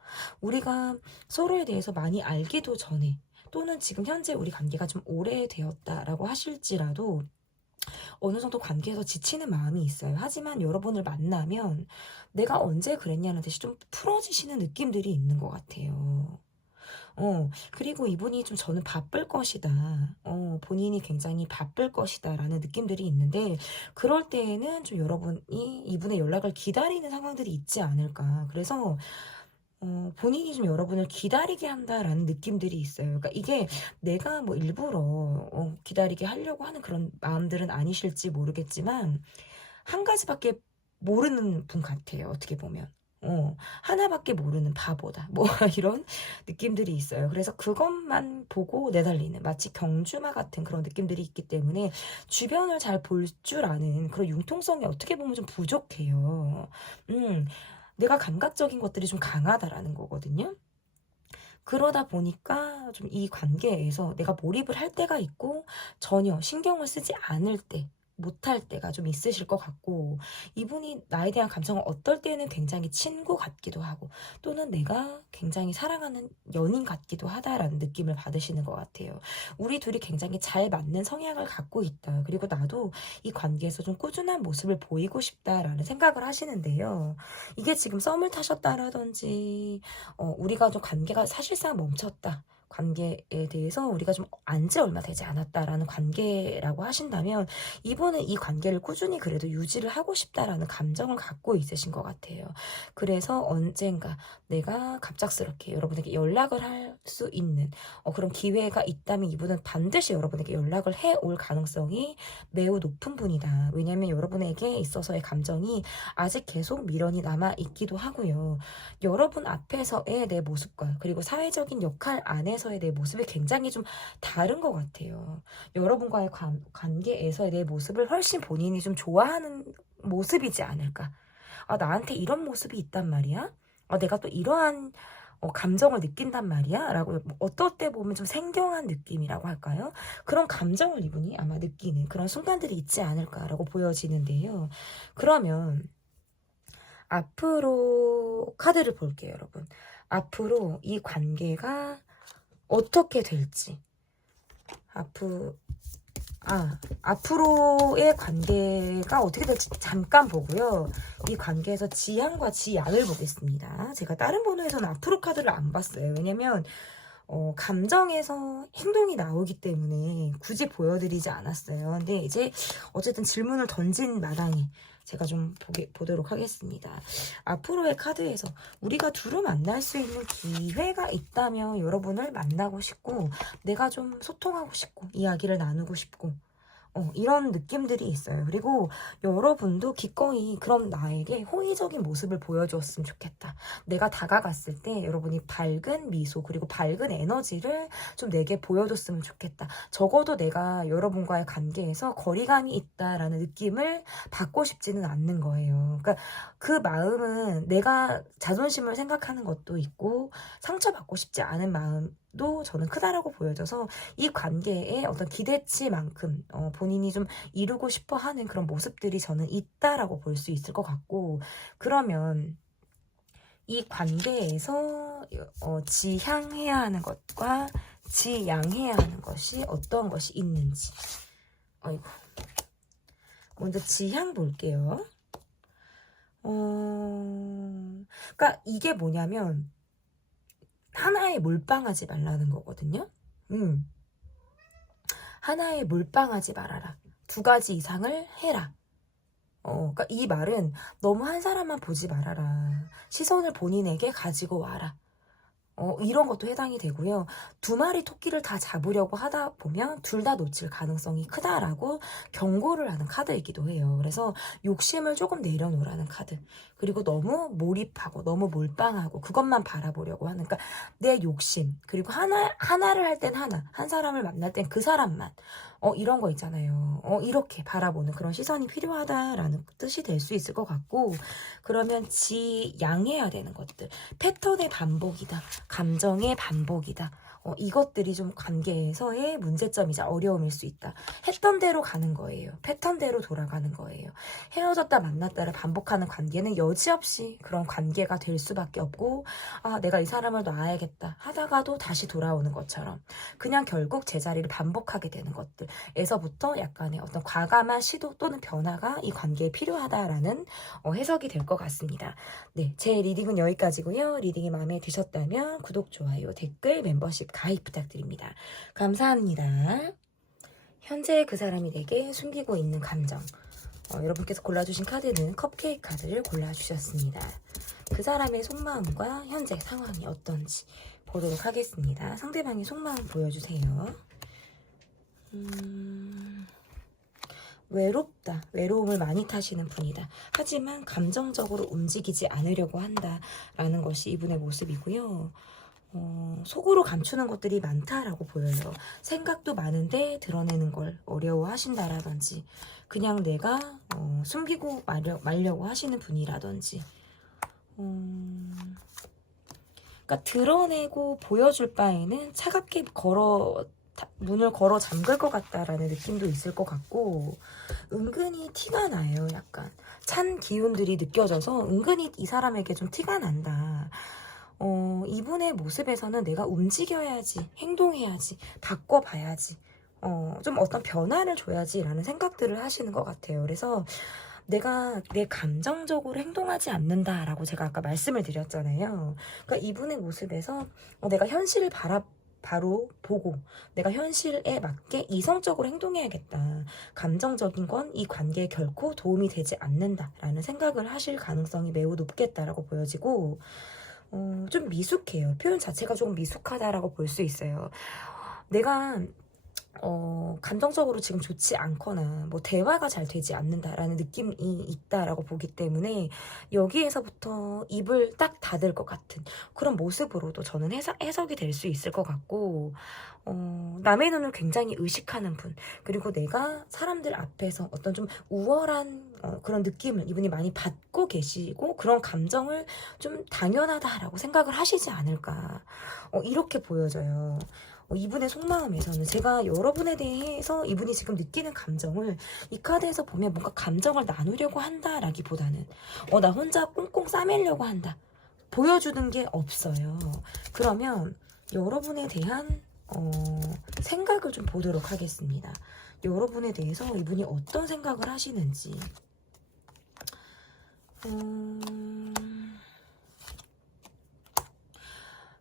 우리가 서로에 대해서 많이 알기도 전에, 또는 지금 현재 우리 관계가 좀 오래되었다라고 하실지라도 어느 정도 관계에서 지치는 마음이 있어요. 하지만 여러분을 만나면 내가 언제 그랬냐는 듯이 좀 풀어지시는 느낌들이 있는 것 같아요. 그리고 이분이 좀 저는 바쁠 것이다. 본인이 굉장히 바쁠 것이다 라는 느낌들이 있는데, 그럴 때에는 좀 여러분이 이분의 연락을 기다리는 상황들이 있지 않을까. 그래서 본인이 좀 여러분을 기다리게 한다라는 느낌들이 있어요. 그러니까 이게 내가 뭐 일부러 기다리게 하려고 하는 그런 마음들은 아니실지 모르겠지만, 한 가지밖에 모르는 분 같아요. 어떻게 보면. 하나밖에 모르는 바보다. 뭐 이런 느낌들이 있어요. 그래서 그것만 보고 내달리는, 마치 경주마 같은 그런 느낌들이 있기 때문에 주변을 잘 볼 줄 아는 그런 융통성이 어떻게 보면 좀 부족해요. 내가 감각적인 것들이 좀 강하다라는 거거든요. 그러다 보니까 좀 이 관계에서 내가 몰입을 할 때가 있고 전혀 신경을 쓰지 않을 때, 못할 때가 좀 있으실 것 같고, 이분이 나에 대한 감정은 어떨 때는 굉장히 친구 같기도 하고, 또는 내가 굉장히 사랑하는 연인 같기도 하다라는 느낌을 받으시는 것 같아요. 우리 둘이 굉장히 잘 맞는 성향을 갖고 있다. 그리고 나도 이 관계에서 좀 꾸준한 모습을 보이고 싶다라는 생각을 하시는데요. 이게 지금 썸을 타셨다라든지 우리가 좀 관계가 사실상 멈췄다, 관계에 대해서 우리가 좀 안지 얼마 되지 않았다라는 관계라고 하신다면, 이분은 이 관계를 꾸준히 그래도 유지를 하고 싶다라는 감정을 갖고 있으신 것 같아요. 그래서 언젠가 내가 갑작스럽게 여러분에게 연락을 할 수 있는 그런 기회가 있다면 이분은 반드시 여러분에게 연락을 해올 가능성이 매우 높은 분이다. 왜냐하면 여러분에게 있어서의 감정이 아직 계속 미련이 남아있기도 하고요. 여러분 앞에서의 내 모습과 그리고 사회적인 역할 안에서의 내 모습이 굉장히 좀 다른 것 같아요. 여러분과의 관계에서의 내 모습을 훨씬 본인이 좀 좋아하는 모습이지 않을까. 아, 나한테 이런 모습이 있단 말이야? 내가 또 이러한 감정을 느낀단 말이야 라고 어떨 때 보면 좀 생경한 느낌이라고 할까요? 그런 감정을 이분이 아마 느끼는 그런 순간들이 있지 않을까라고 보여지는데요. 그러면 앞으로 카드를 볼게요, 여러분. 앞으로 이 관계가 어떻게 될지. 앞으로의 관계가 어떻게 될지 잠깐 보고요. 이 관계에서 지향과 지양을 보겠습니다. 제가 다른 번호에서는 앞으로 카드를 안 봤어요. 왜냐면 감정에서 행동이 나오기 때문에 굳이 보여드리지 않았어요. 근데 이제 어쨌든 질문을 던진 마당에 제가 좀 보도록 하겠습니다. 앞으로의 카드에서 우리가 두루 만날 수 있는 기회가 있다면 여러분을 만나고 싶고 내가 좀 소통하고 싶고 이야기를 나누고 싶고 이런 느낌들이 있어요. 그리고 여러분도 기꺼이 그럼 나에게 호의적인 모습을 보여주었으면 좋겠다. 내가 다가갔을 때 여러분이 밝은 미소 그리고 밝은 에너지를 좀 내게 보여줬으면 좋겠다. 적어도 내가 여러분과의 관계에서 거리감이 있다라는 느낌을 받고 싶지는 않는 거예요. 그러니까 그 마음은 내가 자존심을 생각하는 것도 있고 상처받고 싶지 않은 마음도 저는 크다라고 보여져서 이 관계의 어떤 기대치만큼 본인이 좀 이루고 싶어 하는 그런 모습들이 저는 있다라고 볼 수 있을 것 같고, 그러면 이 관계에서 지향해야 하는 것과 지양해야 하는 것이 어떤 것이 있는지. 아이고. 먼저 지향 볼게요. 그러니까 이게 뭐냐면 하나에 몰빵하지 말라는 거거든요. 하나에 몰빵하지 말아라. 2가지 이상을 해라. 그러니까 이 말은 너무 한 사람만 보지 말아라. 시선을 본인에게 가지고 와라. 이런 것도 해당이 되고요. 2마리 토끼를 다 잡으려고 하다 보면 둘 다 놓칠 가능성이 크다라고 경고를 하는 카드이기도 해요. 그래서 욕심을 조금 내려놓으라는 카드. 그리고 너무 몰입하고 너무 몰빵하고 그것만 바라보려고 하는, 그러니까 내 욕심, 그리고 하나를 할 땐 하나, 한 사람을 만날 땐 그 사람만, 이런 거 있잖아요. 이렇게 바라보는 그런 시선이 필요하다라는 뜻이 될 수 있을 것 같고, 그러면 지양해야 되는 것들. 패턴의 반복이다. 감정의 반복이다. 이것들이 좀 관계에서의 문제점이자 어려움일 수 있다. 했던 대로 가는 거예요. 패턴대로 돌아가는 거예요. 헤어졌다 만났다를 반복하는 관계는 여지없이 그런 관계가 될 수밖에 없고, 내가 이 사람을 놔야겠다 하다가도 다시 돌아오는 것처럼 그냥 결국 제자리를 반복하게 되는 것들에서부터 약간의 어떤 과감한 시도 또는 변화가 이 관계에 필요하다라는 해석이 될 것 같습니다. 네, 제 리딩은 여기까지고요. 리딩이 마음에 드셨다면 구독, 좋아요, 댓글, 멤버십 가입 부탁드립니다. 감사합니다. 현재 그 사람이 내게 숨기고 있는 감정. 여러분께서 골라주신 카드는 컵케이크 카드를 골라주셨습니다. 그 사람의 속마음과 현재 상황이 어떤지 보도록 하겠습니다. 상대방의 속마음 보여주세요. 외롭다. 외로움을 많이 타시는 분이다. 하지만 감정적으로 움직이지 않으려고 한다라는 것이 이분의 모습이고요. 속으로 감추는 것들이 많다라고 보여요. 생각도 많은데 드러내는 걸 어려워하신다라든지, 그냥 내가 숨기고 말려고 하시는 분이라든지, 그러니까 드러내고 보여줄 바에는 차갑게 문을 걸어 잠글 것 같다라는 느낌도 있을 것 같고, 은근히 티가 나요. 약간 찬 기운들이 느껴져서 은근히 이 사람에게 좀 티가 난다. 이분의 모습에서는 내가 움직여야지, 행동해야지, 바꿔봐야지, 좀 어떤 변화를 줘야지라는 생각들을 하시는 것 같아요. 그래서 내가 내 감정적으로 행동하지 않는다라고 제가 아까 말씀을 드렸잖아요. 그러니까 이분의 모습에서 내가 현실을 바로 보고 내가 현실에 맞게 이성적으로 행동해야겠다. 감정적인 건 이 관계에 결코 도움이 되지 않는다라는 생각을 하실 가능성이 매우 높겠다라고 보여지고, 좀 미숙해요. 표현 자체가 조금 미숙하다라고 볼 수 있어요. 내가 감정적으로 지금 좋지 않거나 뭐 대화가 잘 되지 않는다라는 느낌이 있다라고 보기 때문에 여기에서부터 입을 딱 닫을 것 같은 그런 모습으로도 저는 해석이 될 수 있을 것 같고, 남의 눈을 굉장히 의식하는 분, 그리고 내가 사람들 앞에서 어떤 좀 우월한 그런 느낌을 이분이 많이 받고 계시고 그런 감정을 좀 당연하다라고 생각을 하시지 않을까, 이렇게 보여져요. 이분의 속마음에서는 제가 여러분에 대해서 이분이 지금 느끼는 감정을 이 카드에서 보면 뭔가 감정을 나누려고 한다라기보다는 나 혼자 꽁꽁 싸매려고 한다, 보여주는 게 없어요. 그러면 여러분에 대한 생각을 좀 보도록 하겠습니다. 여러분에 대해서 이분이 어떤 생각을 하시는지.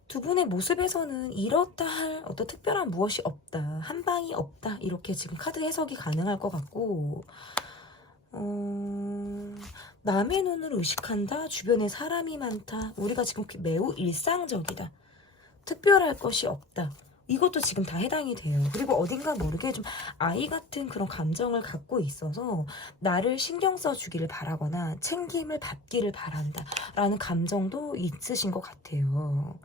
두 분의 모습에서는 이렇다 할 어떤 특별한 무엇이 없다, 한 방이 없다, 이렇게 지금 카드 해석이 가능할 것 같고, 남의 눈을 의식한다, 주변에 사람이 많다, 우리가 지금 매우 일상적이다, 특별할 것이 없다, 이것도 지금 다 해당이 돼요. 그리고 어딘가 모르게 좀 아이 같은 그런 감정을 갖고 있어서 나를 신경 써주기를 바라거나 챙김을 받기를 바란다 라는 감정도 있으신 것 같아요.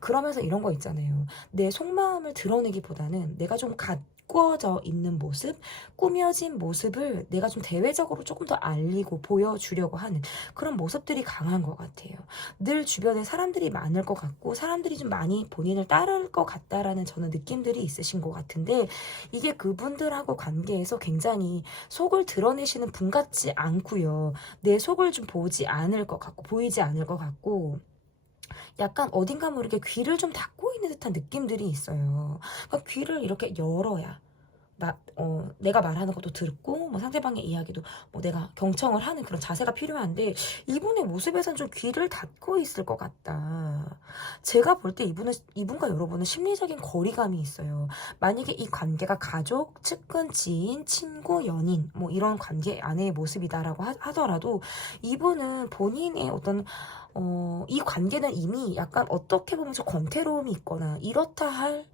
그러면서 이런 거 있잖아요. 내 속마음을 드러내기보다는 내가 좀 가꿔져 있는 모습, 꾸며진 모습을 내가 좀 대외적으로 조금 더 알리고 보여주려고 하는 그런 모습들이 강한 것 같아요. 늘 주변에 사람들이 많을 것 같고 사람들이 좀 많이 본인을 따를 것 같다라는 저는 느낌들이 있으신 것 같은데, 이게 그분들하고 관계에서 굉장히 속을 드러내시는 분 같지 않고요. 내 속을 좀 보이지 않을 것 같고 약간 어딘가 모르게 귀를 좀 닫고 있는 듯한 느낌들이 있어요. 그러니까 귀를 이렇게 열어야 내가 말하는 것도 듣고 뭐 상대방의 이야기도 뭐 내가 경청을 하는 그런 자세가 필요한데, 이분의 모습에선 좀 귀를 닫고 있을 것 같다. 제가 볼 때 이분과 여러분은 심리적인 거리감이 있어요. 만약에 이 관계가 가족, 측근, 지인, 친구, 연인 뭐 이런 관계 안의 모습이다라고 하더라도 이분은 본인의 어떤 이 관계는 이미 약간 어떻게 보면 좀 권태로움이 있거나 이렇다 할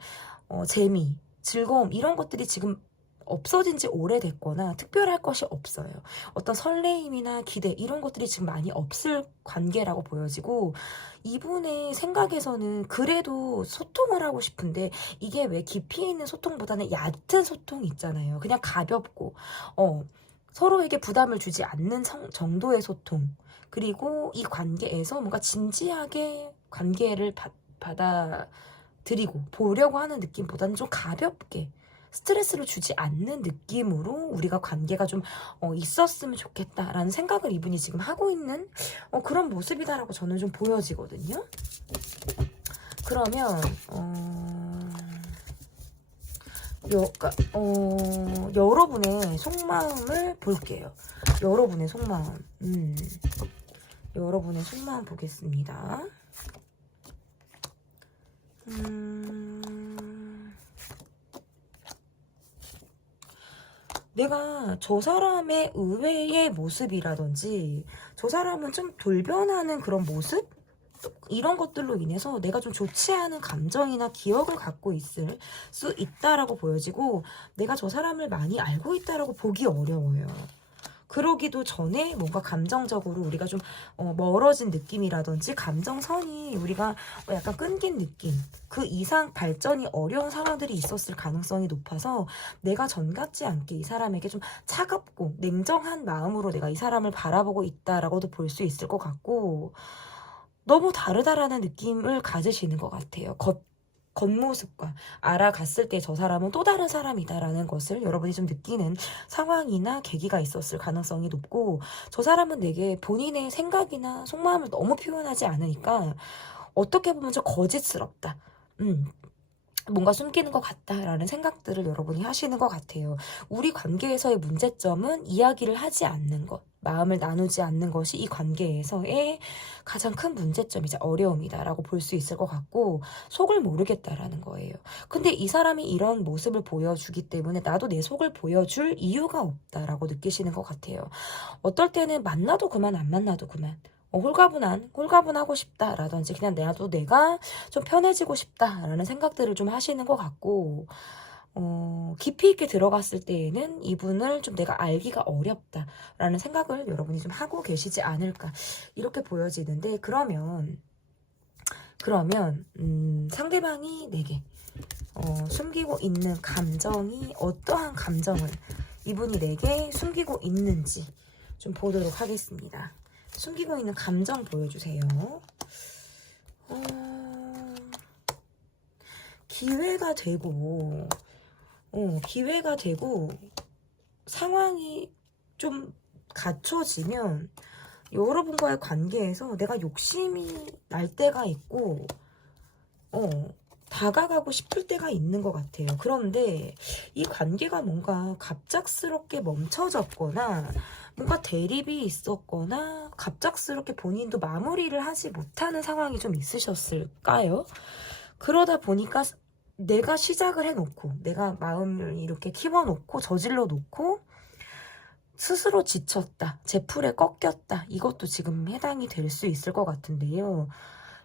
재미, 즐거움 이런 것들이 지금 없어진 지 오래됐거나 특별할 것이 없어요. 어떤 설레임이나 기대 이런 것들이 지금 많이 없을 관계라고 보여지고, 이분의 생각에서는 그래도 소통을 하고 싶은데 이게 왜 깊이 있는 소통보다는 얕은 소통 있잖아요. 그냥 가볍고 서로에게 부담을 주지 않는 정도의 소통, 그리고 이 관계에서 뭔가 진지하게 관계를 받아들이고 보려고 하는 느낌보다는 좀 가볍게 스트레스를 주지 않는 느낌으로 우리가 관계가 좀 있었으면 좋겠다라는 생각을 이분이 지금 하고 있는 그런 모습이다라고 저는 좀 보여지거든요. 그러면 여러분의 속마음을 볼게요. 여러분의 속마음. 여러분의 속마음 보겠습니다. 내가 저 사람의 의외의 모습이라든지 저 사람은 좀 돌변하는 그런 모습? 이런 것들로 인해서 내가 좀 좋지 않은 감정이나 기억을 갖고 있을 수 있다라고 보여지고, 내가 저 사람을 많이 알고 있다라고 보기 어려워요. 그러기도 전에 뭔가 감정적으로 우리가 좀 멀어진 느낌이라든지 감정선이 우리가 약간 끊긴 느낌, 그 이상 발전이 어려운 상황들이 있었을 가능성이 높아서 내가 전 같지 않게 이 사람에게 좀 차갑고 냉정한 마음으로 내가 이 사람을 바라보고 있다라고도 볼 수 있을 것 같고, 너무 다르다라는 느낌을 가지시는 것 같아요. 겉모습과 알아갔을 때 저 사람은 또 다른 사람이다라는 것을 여러분이 좀 느끼는 상황이나 계기가 있었을 가능성이 높고, 저 사람은 내게 본인의 생각이나 속마음을 너무 표현하지 않으니까 어떻게 보면 좀 거짓스럽다, 뭔가 숨기는 것 같다라는 생각들을 여러분이 하시는 것 같아요. 우리 관계에서의 문제점은 이야기를 하지 않는 것, 마음을 나누지 않는 것이 이 관계에서의 가장 큰 문제점이자 어려움이다라고 볼 수 있을 것 같고, 속을 모르겠다라는 거예요. 근데 이 사람이 이런 모습을 보여주기 때문에 나도 내 속을 보여줄 이유가 없다라고 느끼시는 것 같아요. 어떨 때는 만나도 그만 안 만나도 그만, 홀가분하고 싶다라든지 그냥 내가 좀 편해지고 싶다라는 생각들을 좀 하시는 것 같고, 깊이 있게 들어갔을 때에는 이분을 좀 내가 알기가 어렵다라는 생각을 여러분이 좀 하고 계시지 않을까 이렇게 보여지는데, 그러면 상대방이 내게 숨기고 있는 감정이 어떠한 감정을 이분이 내게 숨기고 있는지 좀 보도록 하겠습니다. 숨기고 있는 감정 보여주세요. 기회가 되고 상황이 좀 갖춰지면 여러분과의 관계에서 내가 욕심이 날 때가 있고 다가가고 싶을 때가 있는 것 같아요. 그런데 이 관계가 뭔가 갑작스럽게 멈춰졌거나 뭔가 대립이 있었거나 갑작스럽게 본인도 마무리를 하지 못하는 상황이 좀 있으셨을까요? 그러다 보니까 내가 시작을 해놓고 내가 마음을 이렇게 키워놓고 저질러 놓고 스스로 지쳤다, 제풀에 꺾였다, 이것도 지금 해당이 될 수 있을 것 같은데요.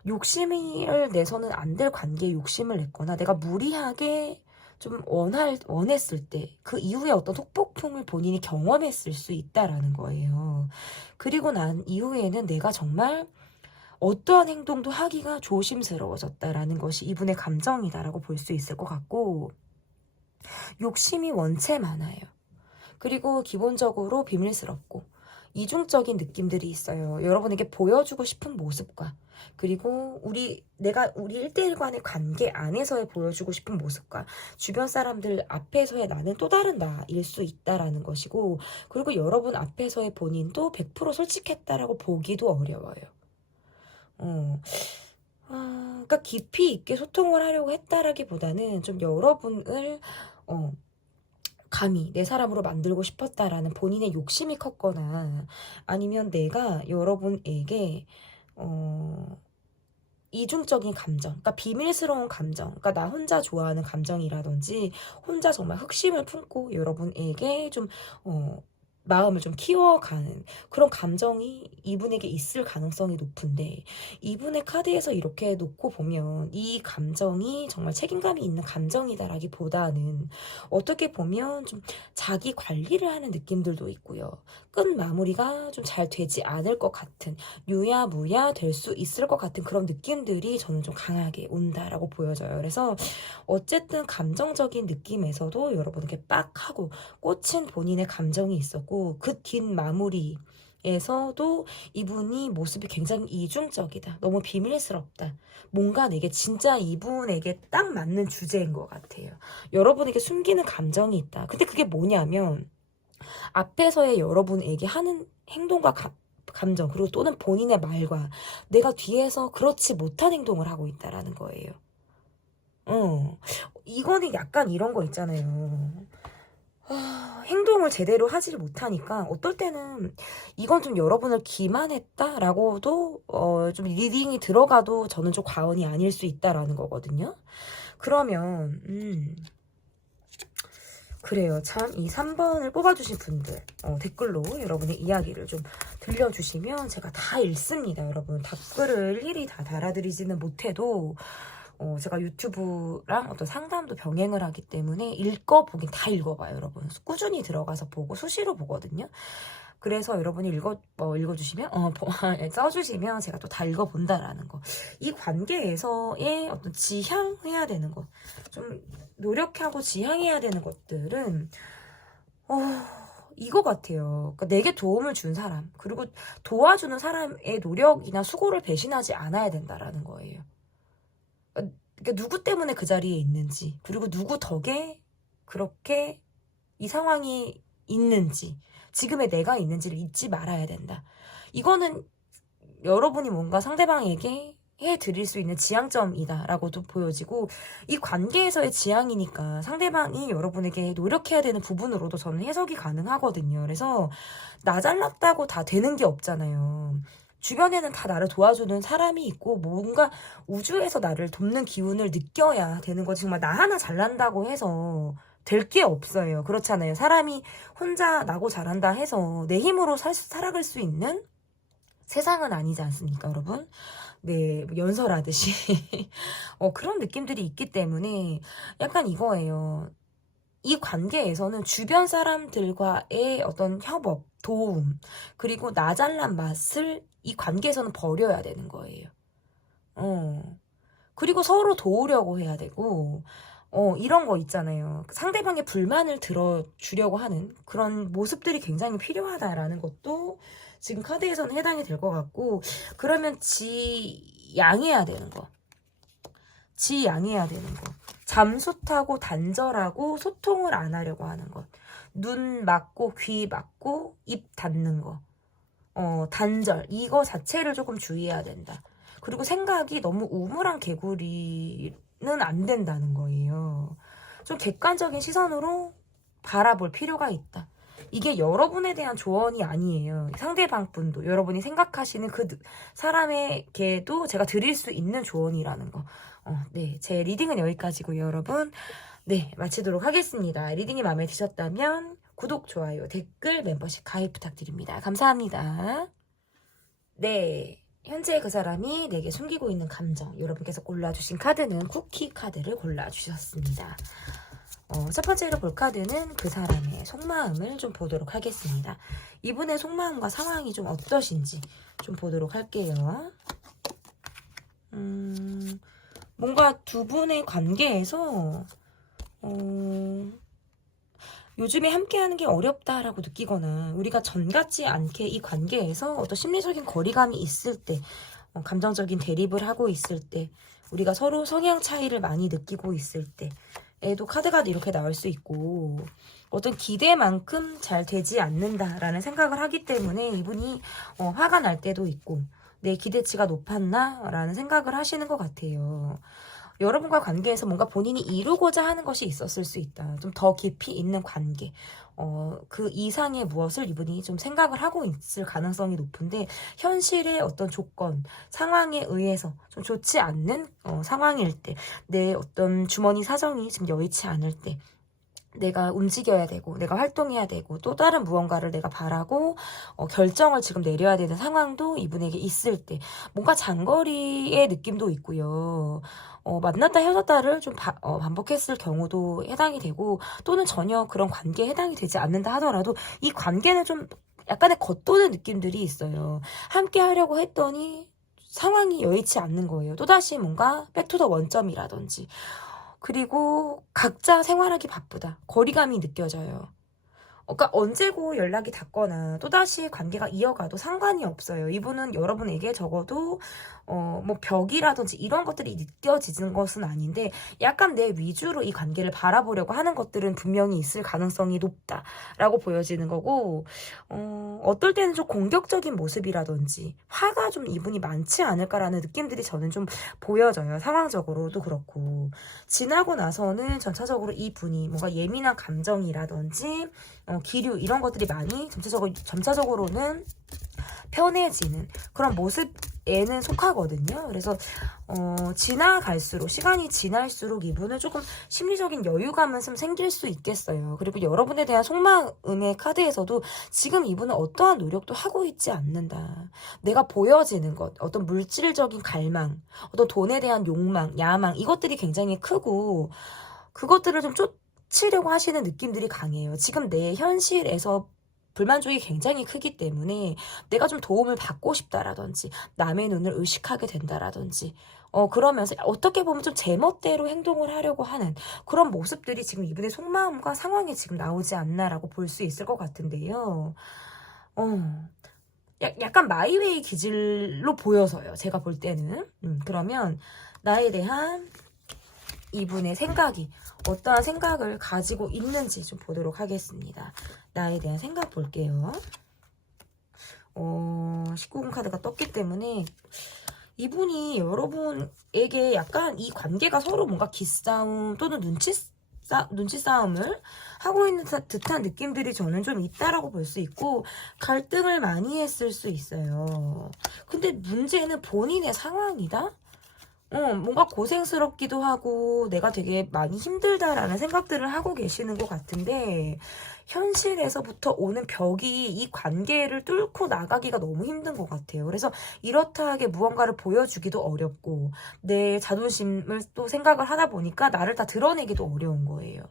욕심을 내서는 안 될 관계에 욕심을 냈거나 내가 무리하게 좀 원했을 때 그 이후에 어떤 속폭풍을 본인이 경험했을 수 있다라는 거예요. 그리고 난 이후에는 내가 정말 어떠한 행동도 하기가 조심스러워졌다라는 것이 이분의 감정이다라고 볼 수 있을 것 같고, 욕심이 원체 많아요. 그리고 기본적으로 비밀스럽고 이중적인 느낌들이 있어요. 여러분에게 보여주고 싶은 모습과, 그리고 내가 우리 1대1 간의 관계 안에서의 보여주고 싶은 모습과 주변 사람들 앞에서의 나는 또 다른 나일 수 있다라는 것이고, 그리고 여러분 앞에서의 본인도 100% 솔직했다라고 보기도 어려워요. 그러니까 깊이 있게 소통을 하려고 했다라기보다는 좀 여러분을 감히 내 사람으로 만들고 싶었다라는 본인의 욕심이 컸거나, 아니면 내가 여러분에게 이중적인 감정, 그러니까 비밀스러운 감정, 그러니까 나 혼자 좋아하는 감정이라든지 혼자 정말 흑심을 품고 여러분에게 좀 마음을 좀 키워가는 그런 감정이 이분에게 있을 가능성이 높은데, 이분의 카드에서 이렇게 놓고 보면 이 감정이 정말 책임감이 있는 감정이다라기보다는 어떻게 보면 좀 자기 관리를 하는 느낌들도 있고요. 끝 마무리가 좀 잘 되지 않을 것 같은, 유야무야 될 수 있을 것 같은 그런 느낌들이 저는 좀 강하게 온다라고 보여져요. 그래서 어쨌든 감정적인 느낌에서도 여러분에게 빡 하고 꽂힌 본인의 감정이 있었고, 그 뒷마무리에서도 이분이 모습이 굉장히 이중적이다, 너무 비밀스럽다, 뭔가 내게 진짜 이분에게 딱 맞는 주제인 것 같아요. 여러분에게 숨기는 감정이 있다. 근데 그게 뭐냐면 앞에서의 여러분에게 하는 행동과 감정, 그리고 또는 본인의 말과 내가 뒤에서 그렇지 못한 행동을 하고 있다라는 거예요. 이거는 약간 이런 거 있잖아요. 행동을 제대로 하지를 못하니까 어떨 때는 이건 좀 여러분을 기만했다라고도 좀 리딩이 들어가도 저는 좀 과언이 아닐 수 있다라는 거거든요. 그러면 그래요. 참 이 3번을 뽑아주신 분들 댓글로 여러분의 이야기를 좀 들려주시면 제가 다 읽습니다. 여러분 답글을 일일이 다 달아드리지는 못해도 제가 유튜브랑 어떤 상담도 병행을 하기 때문에 읽어보긴 다 읽어봐요. 여러분 꾸준히 들어가서 보고 수시로 보거든요. 그래서 여러분이 읽어주시면 써주시면 제가 또 다 읽어본다라는 거. 이 관계에서의 어떤 지향해야 되는 것, 좀 노력하고 지향해야 되는 것들은 이거 같아요. 그러니까 내게 도움을 준 사람, 그리고 도와주는 사람의 노력이나 수고를 배신하지 않아야 된다라는 거예요. 그러니까 누구 때문에 그 자리에 있는지, 그리고 누구 덕에 그렇게 이 상황이 있는지, 지금의 내가 있는지를 잊지 말아야 된다. 이거는 여러분이 뭔가 상대방에게 해드릴 수 있는 지향점이다라고도 보여지고, 이 관계에서의 지향이니까 상대방이 여러분에게 노력해야 되는 부분으로도 저는 해석이 가능하거든요. 그래서 나 잘났다고 다 되는 게 없잖아요. 주변에는 다 나를 도와주는 사람이 있고 뭔가 우주에서 나를 돕는 기운을 느껴야 되는 거지, 정말 나 하나 잘난다고 해서 될 게 없어요. 그렇잖아요. 사람이 혼자 나고 잘한다 해서 내 힘으로 살아갈 수 있는 세상은 아니지 않습니까, 여러분? 네, 연설하듯이 그런 느낌들이 있기 때문에 약간 이거예요. 이 관계에서는 주변 사람들과의 어떤 협업, 도움, 그리고 나 잘난 맛을 이 관계에서는 버려야 되는 거예요. 그리고 서로 도우려고 해야 되고, 이런 거 있잖아요. 상대방의 불만을 들어주려고 하는 그런 모습들이 굉장히 필요하다라는 것도 지금 카드에서는 해당이 될 것 같고, 그러면 지양해야 되는 거. 지양해야 되는 거. 잠수 타고 단절하고 소통을 안 하려고 하는 것. 눈 막고 귀 막고 입 닫는 거. 단절. 이거 자체를 조금 주의해야 된다. 그리고 생각이 너무 우물한 개구리는 안 된다는 거예요. 좀 객관적인 시선으로 바라볼 필요가 있다. 이게 여러분에 대한 조언이 아니에요. 상대방 분도 여러분이 생각하시는 그 사람에게도 제가 드릴 수 있는 조언이라는 거. 네, 제 리딩은 여기까지고요, 여러분. 네, 마치도록 하겠습니다. 리딩이 마음에 드셨다면 구독, 좋아요, 댓글, 멤버십 가입 부탁드립니다. 감사합니다. 네, 현재 그 사람이 내게 숨기고 있는 감정, 여러분께서 골라주신 카드는 쿠키 카드를 골라주셨습니다. 첫 번째로 볼 카드는 그 사람의 속마음을 좀 보도록 하겠습니다. 이분의 속마음과 상황이 좀 어떠신지 좀 보도록 할게요. 뭔가 두 분의 관계에서 요즘에 함께하는 게 어렵다라고 느끼거나 우리가 전 같지 않게 이 관계에서 어떤 심리적인 거리감이 있을 때, 감정적인 대립을 하고 있을 때, 우리가 서로 성향 차이를 많이 느끼고 있을 때에도 카드가 이렇게 나올 수 있고, 어떤 기대만큼 잘 되지 않는다라는 생각을 하기 때문에 이분이 화가 날 때도 있고, 내 기대치가 높았나? 라는 생각을 하시는 것 같아요. 여러분과 관계에서 뭔가 본인이 이루고자 하는 것이 있었을 수 있다. 좀 더 깊이 있는 관계. 그 이상의 무엇을 이분이 좀 생각을 하고 있을 가능성이 높은데, 현실의 어떤 조건, 상황에 의해서 좀 좋지 않는 상황일 때, 내 어떤 주머니 사정이 지금 여의치 않을 때, 내가 움직여야 되고 내가 활동해야 되고 또 다른 무언가를 내가 바라고 결정을 지금 내려야 되는 상황도 이분에게 있을 때 뭔가 장거리의 느낌도 있고요. 만났다 헤어졌다를 좀 반복했을 경우도 해당이 되고, 또는 전혀 그런 관계에 해당이 되지 않는다 하더라도 이 관계는 좀 약간의 겉도는 느낌들이 있어요. 함께 하려고 했더니 상황이 여의치 않는 거예요. 또다시 뭔가 백투더 원점이라든지, 그리고 각자 생활하기 바쁘다. 거리감이 느껴져요. 그러니까 언제고 연락이 닿거나 또다시 관계가 이어가도 상관이 없어요. 이분은 여러분에게 적어도 뭐 벽이라든지 이런 것들이 느껴지는 것은 아닌데, 약간 내 위주로 이 관계를 바라보려고 하는 것들은 분명히 있을 가능성이 높다라고 보여지는 거고, 어떨 때는 좀 공격적인 모습이라든지 화가 좀 이분이 많지 않을까라는 느낌들이 저는 좀 보여져요. 상황적으로도 그렇고. 지나고 나서는 전체적으로 이분이 뭔가 예민한 감정이라든지 기류 이런 것들이 많이 점차적으로는 편해지는 그런 모습에는 속하거든요. 그래서 지나갈수록, 시간이 지날수록 이분은 조금 심리적인 여유감은 좀 생길 수 있겠어요. 그리고 여러분에 대한 속마음의 카드에서도 지금 이분은 어떠한 노력도 하고 있지 않는다. 내가 보여지는 것, 어떤 물질적인 갈망, 어떤 돈에 대한 욕망, 야망, 이것들이 굉장히 크고 그것들을 좀 쫓으려고 하시는 느낌들이 강해요. 지금 내 현실에서 불만족이 굉장히 크기 때문에 내가 좀 도움을 받고 싶다라든지 남의 눈을 의식하게 된다라든지 그러면서 어떻게 보면 좀 제멋대로 행동을 하려고 하는 그런 모습들이 지금 이분의 속마음과 상황에 지금 나오지 않나라고 볼 수 있을 것 같은데요. 약간 마이웨이 기질로 보여서요. 제가 볼 때는. 그러면 나에 대한 이분의 생각이 어떠한 생각을 가지고 있는지 좀 보도록 하겠습니다. 나에 대한 생각 볼게요. 19금 카드가 떴기 때문에 이분이 여러분에게 약간 이 관계가 서로 뭔가 기싸움 또는 눈치 싸움을 하고 있는 듯한 느낌들이 저는 좀 있다라고 볼 수 있고, 갈등을 많이 했을 수 있어요. 근데 문제는 본인의 상황이다? 뭔가 고생스럽기도 하고 내가 되게 많이 힘들다라는 생각들을 하고 계시는 것 같은데, 현실에서부터 오는 벽이 이 관계를 뚫고 나가기가 너무 힘든 것 같아요. 그래서 이렇다 하게 무언가를 보여주기도 어렵고 내 자존심을 또 생각을 하다 보니까 나를 다 드러내기도 어려운 거예요.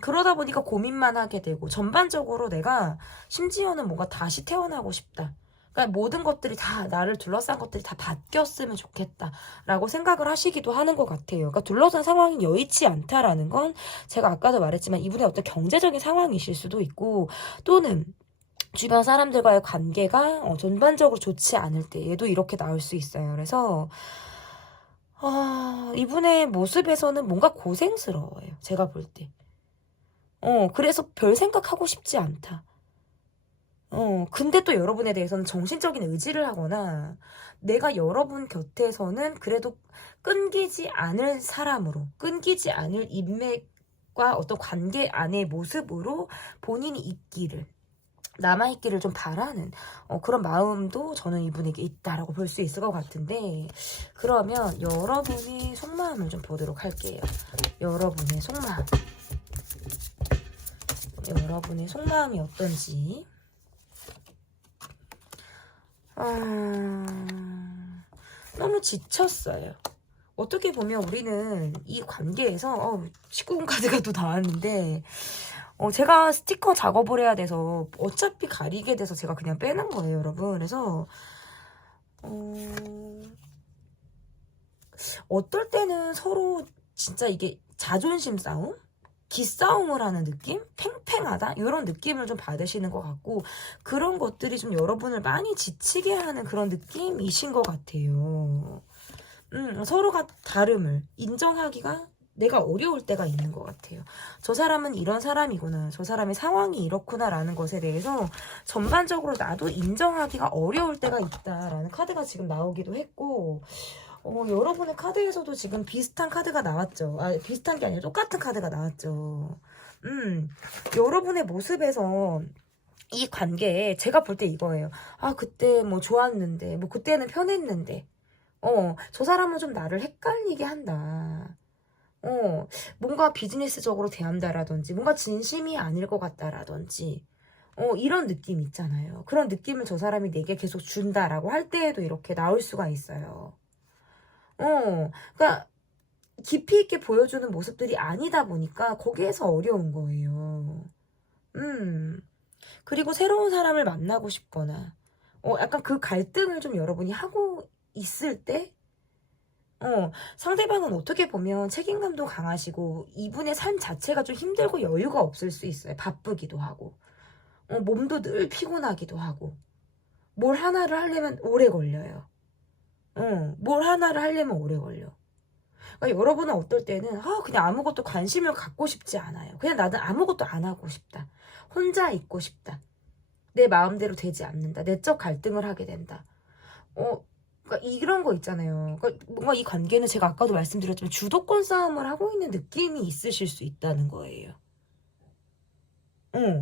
그러다 보니까 고민만 하게 되고, 전반적으로 내가 심지어는 뭔가 다시 태어나고 싶다. 그러니까 모든 것들이 다, 나를 둘러싼 것들이 다 바뀌었으면 좋겠다라고 생각을 하시기도 하는 것 같아요. 그러니까 둘러싼 상황이 여의치 않다라는 건 제가 아까도 말했지만 이분의 어떤 경제적인 상황이실 수도 있고, 또는 주변 사람들과의 관계가 전반적으로 좋지 않을 때 얘도 이렇게 나올 수 있어요. 그래서 이분의 모습에서는 뭔가 고생스러워요. 제가 볼 때. 그래서 별 생각하고 싶지 않다. 근데 또 여러분에 대해서는 정신적인 의지를 하거나 내가 여러분 곁에서는 그래도 끊기지 않을 사람으로, 끊기지 않을 인맥과 어떤 관계 안의 모습으로 본인이 있기를, 남아있기를 좀 바라는 그런 마음도 저는 이분에게 있다라고 볼 수 있을 것 같은데, 그러면 여러분의 속마음을 좀 보도록 할게요. 여러분의 속마음. 여러분의 속마음이 어떤지. 너무 지쳤어요. 어떻게 보면 우리는 이 관계에서 19금 카드가 또 나왔는데, 제가 스티커 작업을 해야 돼서 어차피 가리게 돼서 제가 그냥 빼는 거예요, 여러분. 그래서 어떨 때는 서로 진짜 이게 자존심 싸움? 기싸움을 하는 느낌? 팽팽하다? 이런 느낌을 좀 받으시는 것 같고, 그런 것들이 좀 여러분을 많이 지치게 하는 그런 느낌이신 것 같아요. 서로가 다름을 인정하기가 내가 어려울 때가 있는 것 같아요. 저 사람은 이런 사람이구나, 저 사람의 상황이 이렇구나라는 것에 대해서 전반적으로 나도 인정하기가 어려울 때가 있다라는 카드가 지금 나오기도 했고, 여러분의 카드에서도 지금 비슷한 카드가 나왔죠. 비슷한 게 아니라 똑같은 카드가 나왔죠. 여러분의 모습에서 이 관계에 제가 볼 때 이거예요. 그때 뭐 좋았는데, 뭐 그때는 편했는데, 저 사람은 좀 나를 헷갈리게 한다. 뭔가 비즈니스적으로 대한다라든지, 뭔가 진심이 아닐 것 같다라든지, 이런 느낌 있잖아요. 그런 느낌을 저 사람이 내게 계속 준다라고 할 때에도 이렇게 나올 수가 있어요. 그러니까 깊이 있게 보여주는 모습들이 아니다 보니까 거기에서 어려운 거예요. 그리고 새로운 사람을 만나고 싶거나, 약간 그 갈등을 좀 여러분이 하고 있을 때, 상대방은 어떻게 보면 책임감도 강하시고, 이분의 삶 자체가 좀 힘들고 여유가 없을 수 있어요. 바쁘기도 하고, 몸도 늘 피곤하기도 하고, 뭘 하나를 하려면 오래 걸려요. 뭘 하나를 하려면 오래 걸려. 그러니까 여러분은 어떨 때는 그냥 아무것도 관심을 갖고 싶지 않아요. 그냥 나는 아무것도 안 하고 싶다. 혼자 있고 싶다. 내 마음대로 되지 않는다. 내적 갈등을 하게 된다. 그러니까 이런 거 있잖아요. 그러니까 뭔가 이 관계는 제가 아까도 말씀드렸지만 주도권 싸움을 하고 있는 느낌이 있으실 수 있다는 거예요.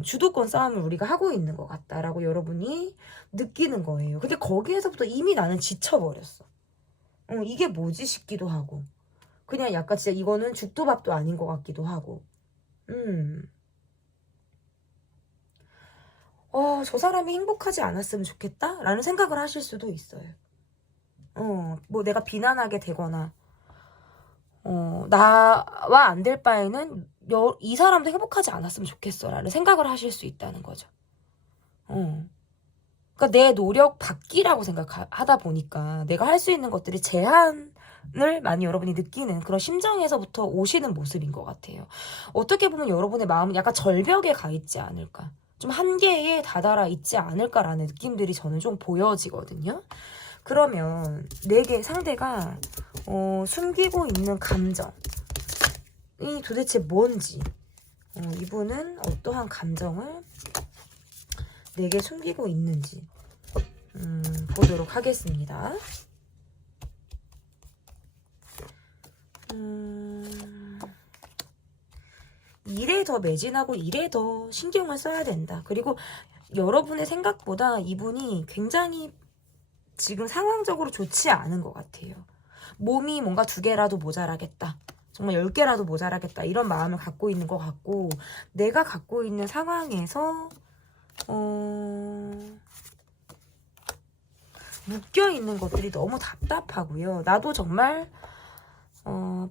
주도권 싸움을 우리가 하고 있는 것 같다라고 여러분이 느끼는 거예요. 근데 거기에서부터 이미 나는 지쳐버렸어. 이게 뭐지 싶기도 하고, 그냥 약간 진짜 이거는 죽도 밥도 아닌 것 같기도 하고, 저 사람이 행복하지 않았으면 좋겠다? 라는 생각을 하실 수도 있어요. 뭐 내가 비난하게 되거나, 나와 안 될 바에는 이 사람도 행복하지 않았으면 좋겠어 라는 생각을 하실 수 있다는 거죠. 그러니까 내 노력 받기라고 생각하다 보니까 내가 할 수 있는 것들이 제한을 많이 여러분이 느끼는 그런 심정에서부터 오시는 모습인 것 같아요. 어떻게 보면 여러분의 마음은 약간 절벽에 가 있지 않을까, 좀 한계에 다다라 있지 않을까라는 느낌들이 저는 좀 보여지거든요. 그러면 내게 상대가 숨기고 있는 감정이 도대체 뭔지, 이분은 어떠한 감정을 내게 숨기고 있는지 보도록 하겠습니다. 일에 더 매진하고 일에 더 신경을 써야 된다. 그리고 여러분의 생각보다 이분이 굉장히 지금 상황적으로 좋지 않은 것 같아요. 몸이 뭔가 2개라도 모자라겠다, 정말 10개라도 모자라겠다, 이런 마음을 갖고 있는 것 같고, 내가 갖고 있는 상황에서 묶여있는 것들이 너무 답답하고요. 나도 정말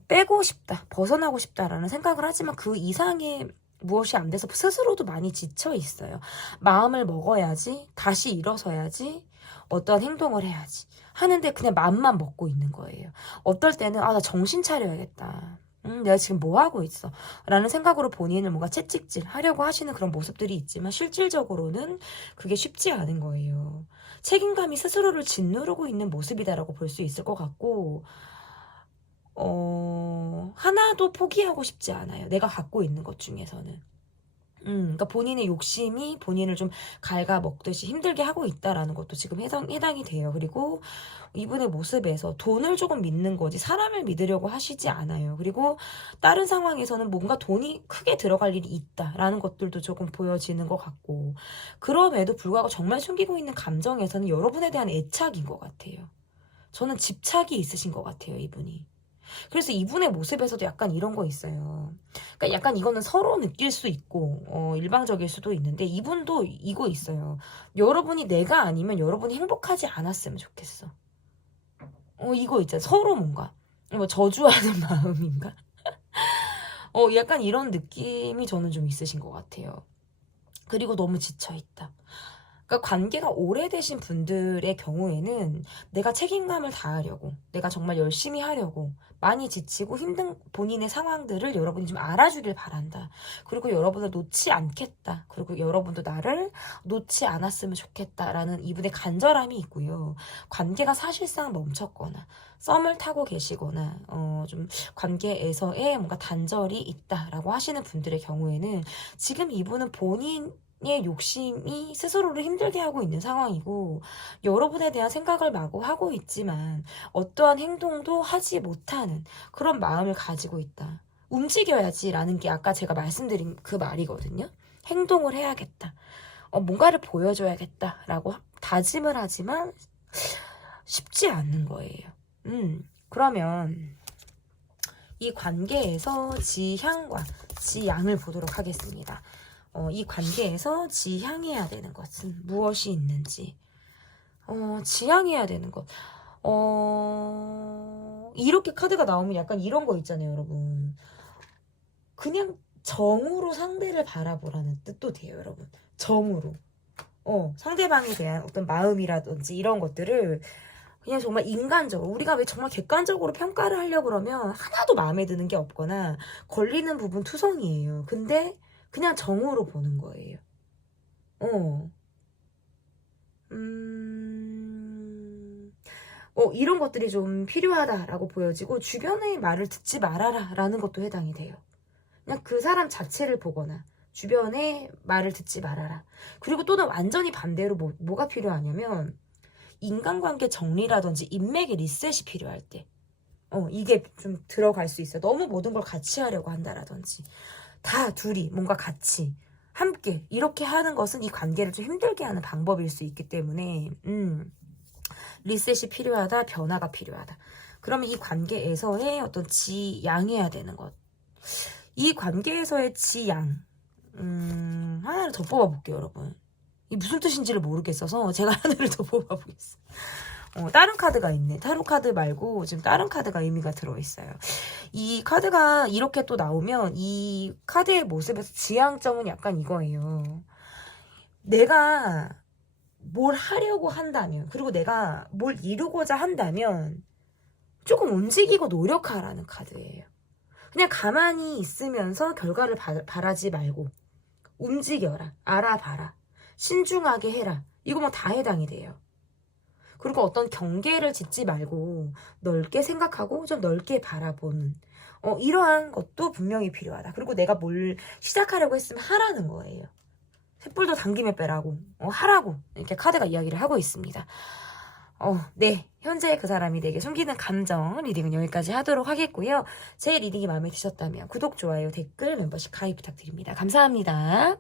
빼고 싶다, 벗어나고 싶다라는 생각을 하지만 그 이상의 무엇이 안 돼서 스스로도 많이 지쳐 있어요. 마음을 먹어야지, 다시 일어서야지, 어떠한 행동을 해야지 하는데 그냥 마음만 먹고 있는 거예요. 어떨 때는 나 정신 차려야겠다. 내가 지금 뭐 하고 있어? 라는 생각으로 본인을 뭔가 채찍질 하려고 하시는 그런 모습들이 있지만 실질적으로는 그게 쉽지 않은 거예요. 책임감이 스스로를 짓누르고 있는 모습이다라고 볼 수 있을 것 같고, 하나도 포기하고 싶지 않아요. 내가 갖고 있는 것 중에서는. 그러니까 본인의 욕심이 본인을 좀 갉아먹듯이 힘들게 하고 있다라는 것도 지금 해당이 돼요. 그리고 이분의 모습에서 돈을 조금 믿는 거지 사람을 믿으려고 하시지 않아요. 그리고 다른 상황에서는 뭔가 돈이 크게 들어갈 일이 있다라는 것들도 조금 보여지는 것 같고, 그럼에도 불구하고 정말 숨기고 있는 감정에서는 여러분에 대한 애착인 것 같아요. 저는 집착이 있으신 것 같아요, 이분이. 그래서 이분의 모습에서도 약간 이런 거 있어요. 그러니까 약간 이거는 서로 느낄 수 있고 일방적일 수도 있는데 이분도 이거 있어요. 여러분이 내가 아니면 여러분이 행복하지 않았으면 좋겠어. 이거 있잖아. 서로 뭔가 뭐 저주하는 마음인가? 약간 이런 느낌이 저는 좀 있으신 것 같아요. 그리고 너무 지쳐있다. 그러니까 관계가 오래되신 분들의 경우에는 내가 책임감을 다하려고, 내가 정말 열심히 하려고 많이 지치고 힘든 본인의 상황들을 여러분이 좀 알아주길 바란다. 그리고 여러분을 놓지 않겠다. 그리고 여러분도 나를 놓지 않았으면 좋겠다라는 이분의 간절함이 있고요. 관계가 사실상 멈췄거나 썸을 타고 계시거나 좀 관계에서의 뭔가 단절이 있다라고 하시는 분들의 경우에는 지금 이분은 본인의 욕심이 스스로를 힘들게 하고 있는 상황이고, 여러분에 대한 생각을 마구 하고 있지만 어떠한 행동도 하지 못하는 그런 마음을 가지고 있다. 움직여야지라는 게 아까 제가 말씀드린 그 말이거든요. 행동을 해야겠다. 뭔가를 보여줘야겠다라고 다짐을 하지만 쉽지 않는 거예요. 그러면 이 관계에서 지향과 지양을 보도록 하겠습니다. 이 관계에서 지향해야 되는 것은 무엇이 있는지. 지향해야 되는 것. 이렇게 카드가 나오면 약간 이런 거 있잖아요, 여러분. 그냥 정으로 상대를 바라보라는 뜻도 돼요, 여러분. 정으로. 상대방에 대한 어떤 마음이라든지 이런 것들을 그냥 정말 인간적으로, 우리가 왜 정말 객관적으로 평가를 하려고 그러면 하나도 마음에 드는 게 없거나 걸리는 부분 투성이에요. 근데 그냥 정으로 보는 거예요. 이런 것들이 좀 필요하다라고 보여지고, 주변의 말을 듣지 말아라 라는 것도 해당이 돼요. 그냥 그 사람 자체를 보거나 주변의 말을 듣지 말아라. 그리고 또는 완전히 반대로 뭐가 필요하냐면 인간관계 정리라든지 인맥의 리셋이 필요할 때 이게 좀 들어갈 수 있어요. 너무 모든 걸 같이 하려고 한다라든지 다 둘이 뭔가 같이 함께 이렇게 하는 것은 이 관계를 좀 힘들게 하는 방법일 수 있기 때문에 리셋이 필요하다, 변화가 필요하다. 그러면 이 관계에서의 어떤 지양해야 되는 것, 이 관계에서의 지양, 하나를 더 뽑아볼게요, 여러분. 이 무슨 뜻인지를 모르겠어서 제가 하나를 더 뽑아보겠어요. 다른 카드가 있네. 타로 카드 말고 지금 다른 카드가 의미가 들어있어요. 이 카드가 이렇게 또 나오면 이 카드의 모습에서 지향점은 약간 이거예요. 내가 뭘 하려고 한다면, 그리고 내가 뭘 이루고자 한다면 조금 움직이고 노력하라는 카드예요. 그냥 가만히 있으면서 결과를 바라지 말고 움직여라, 알아봐라, 신중하게 해라. 이거 뭐 다 해당이 돼요. 그리고 어떤 경계를 짓지 말고 넓게 생각하고 좀 넓게 바라보는 이러한 것도 분명히 필요하다. 그리고 내가 뭘 시작하려고 했으면 하라는 거예요. 횃불도 당김에 빼라고, 하라고 이렇게 카드가 이야기를 하고 있습니다. 네, 현재 그 사람이 내게 숨기는 감정 리딩은 여기까지 하도록 하겠고요. 제 리딩이 마음에 드셨다면 구독, 좋아요, 댓글, 멤버십 가입 부탁드립니다. 감사합니다.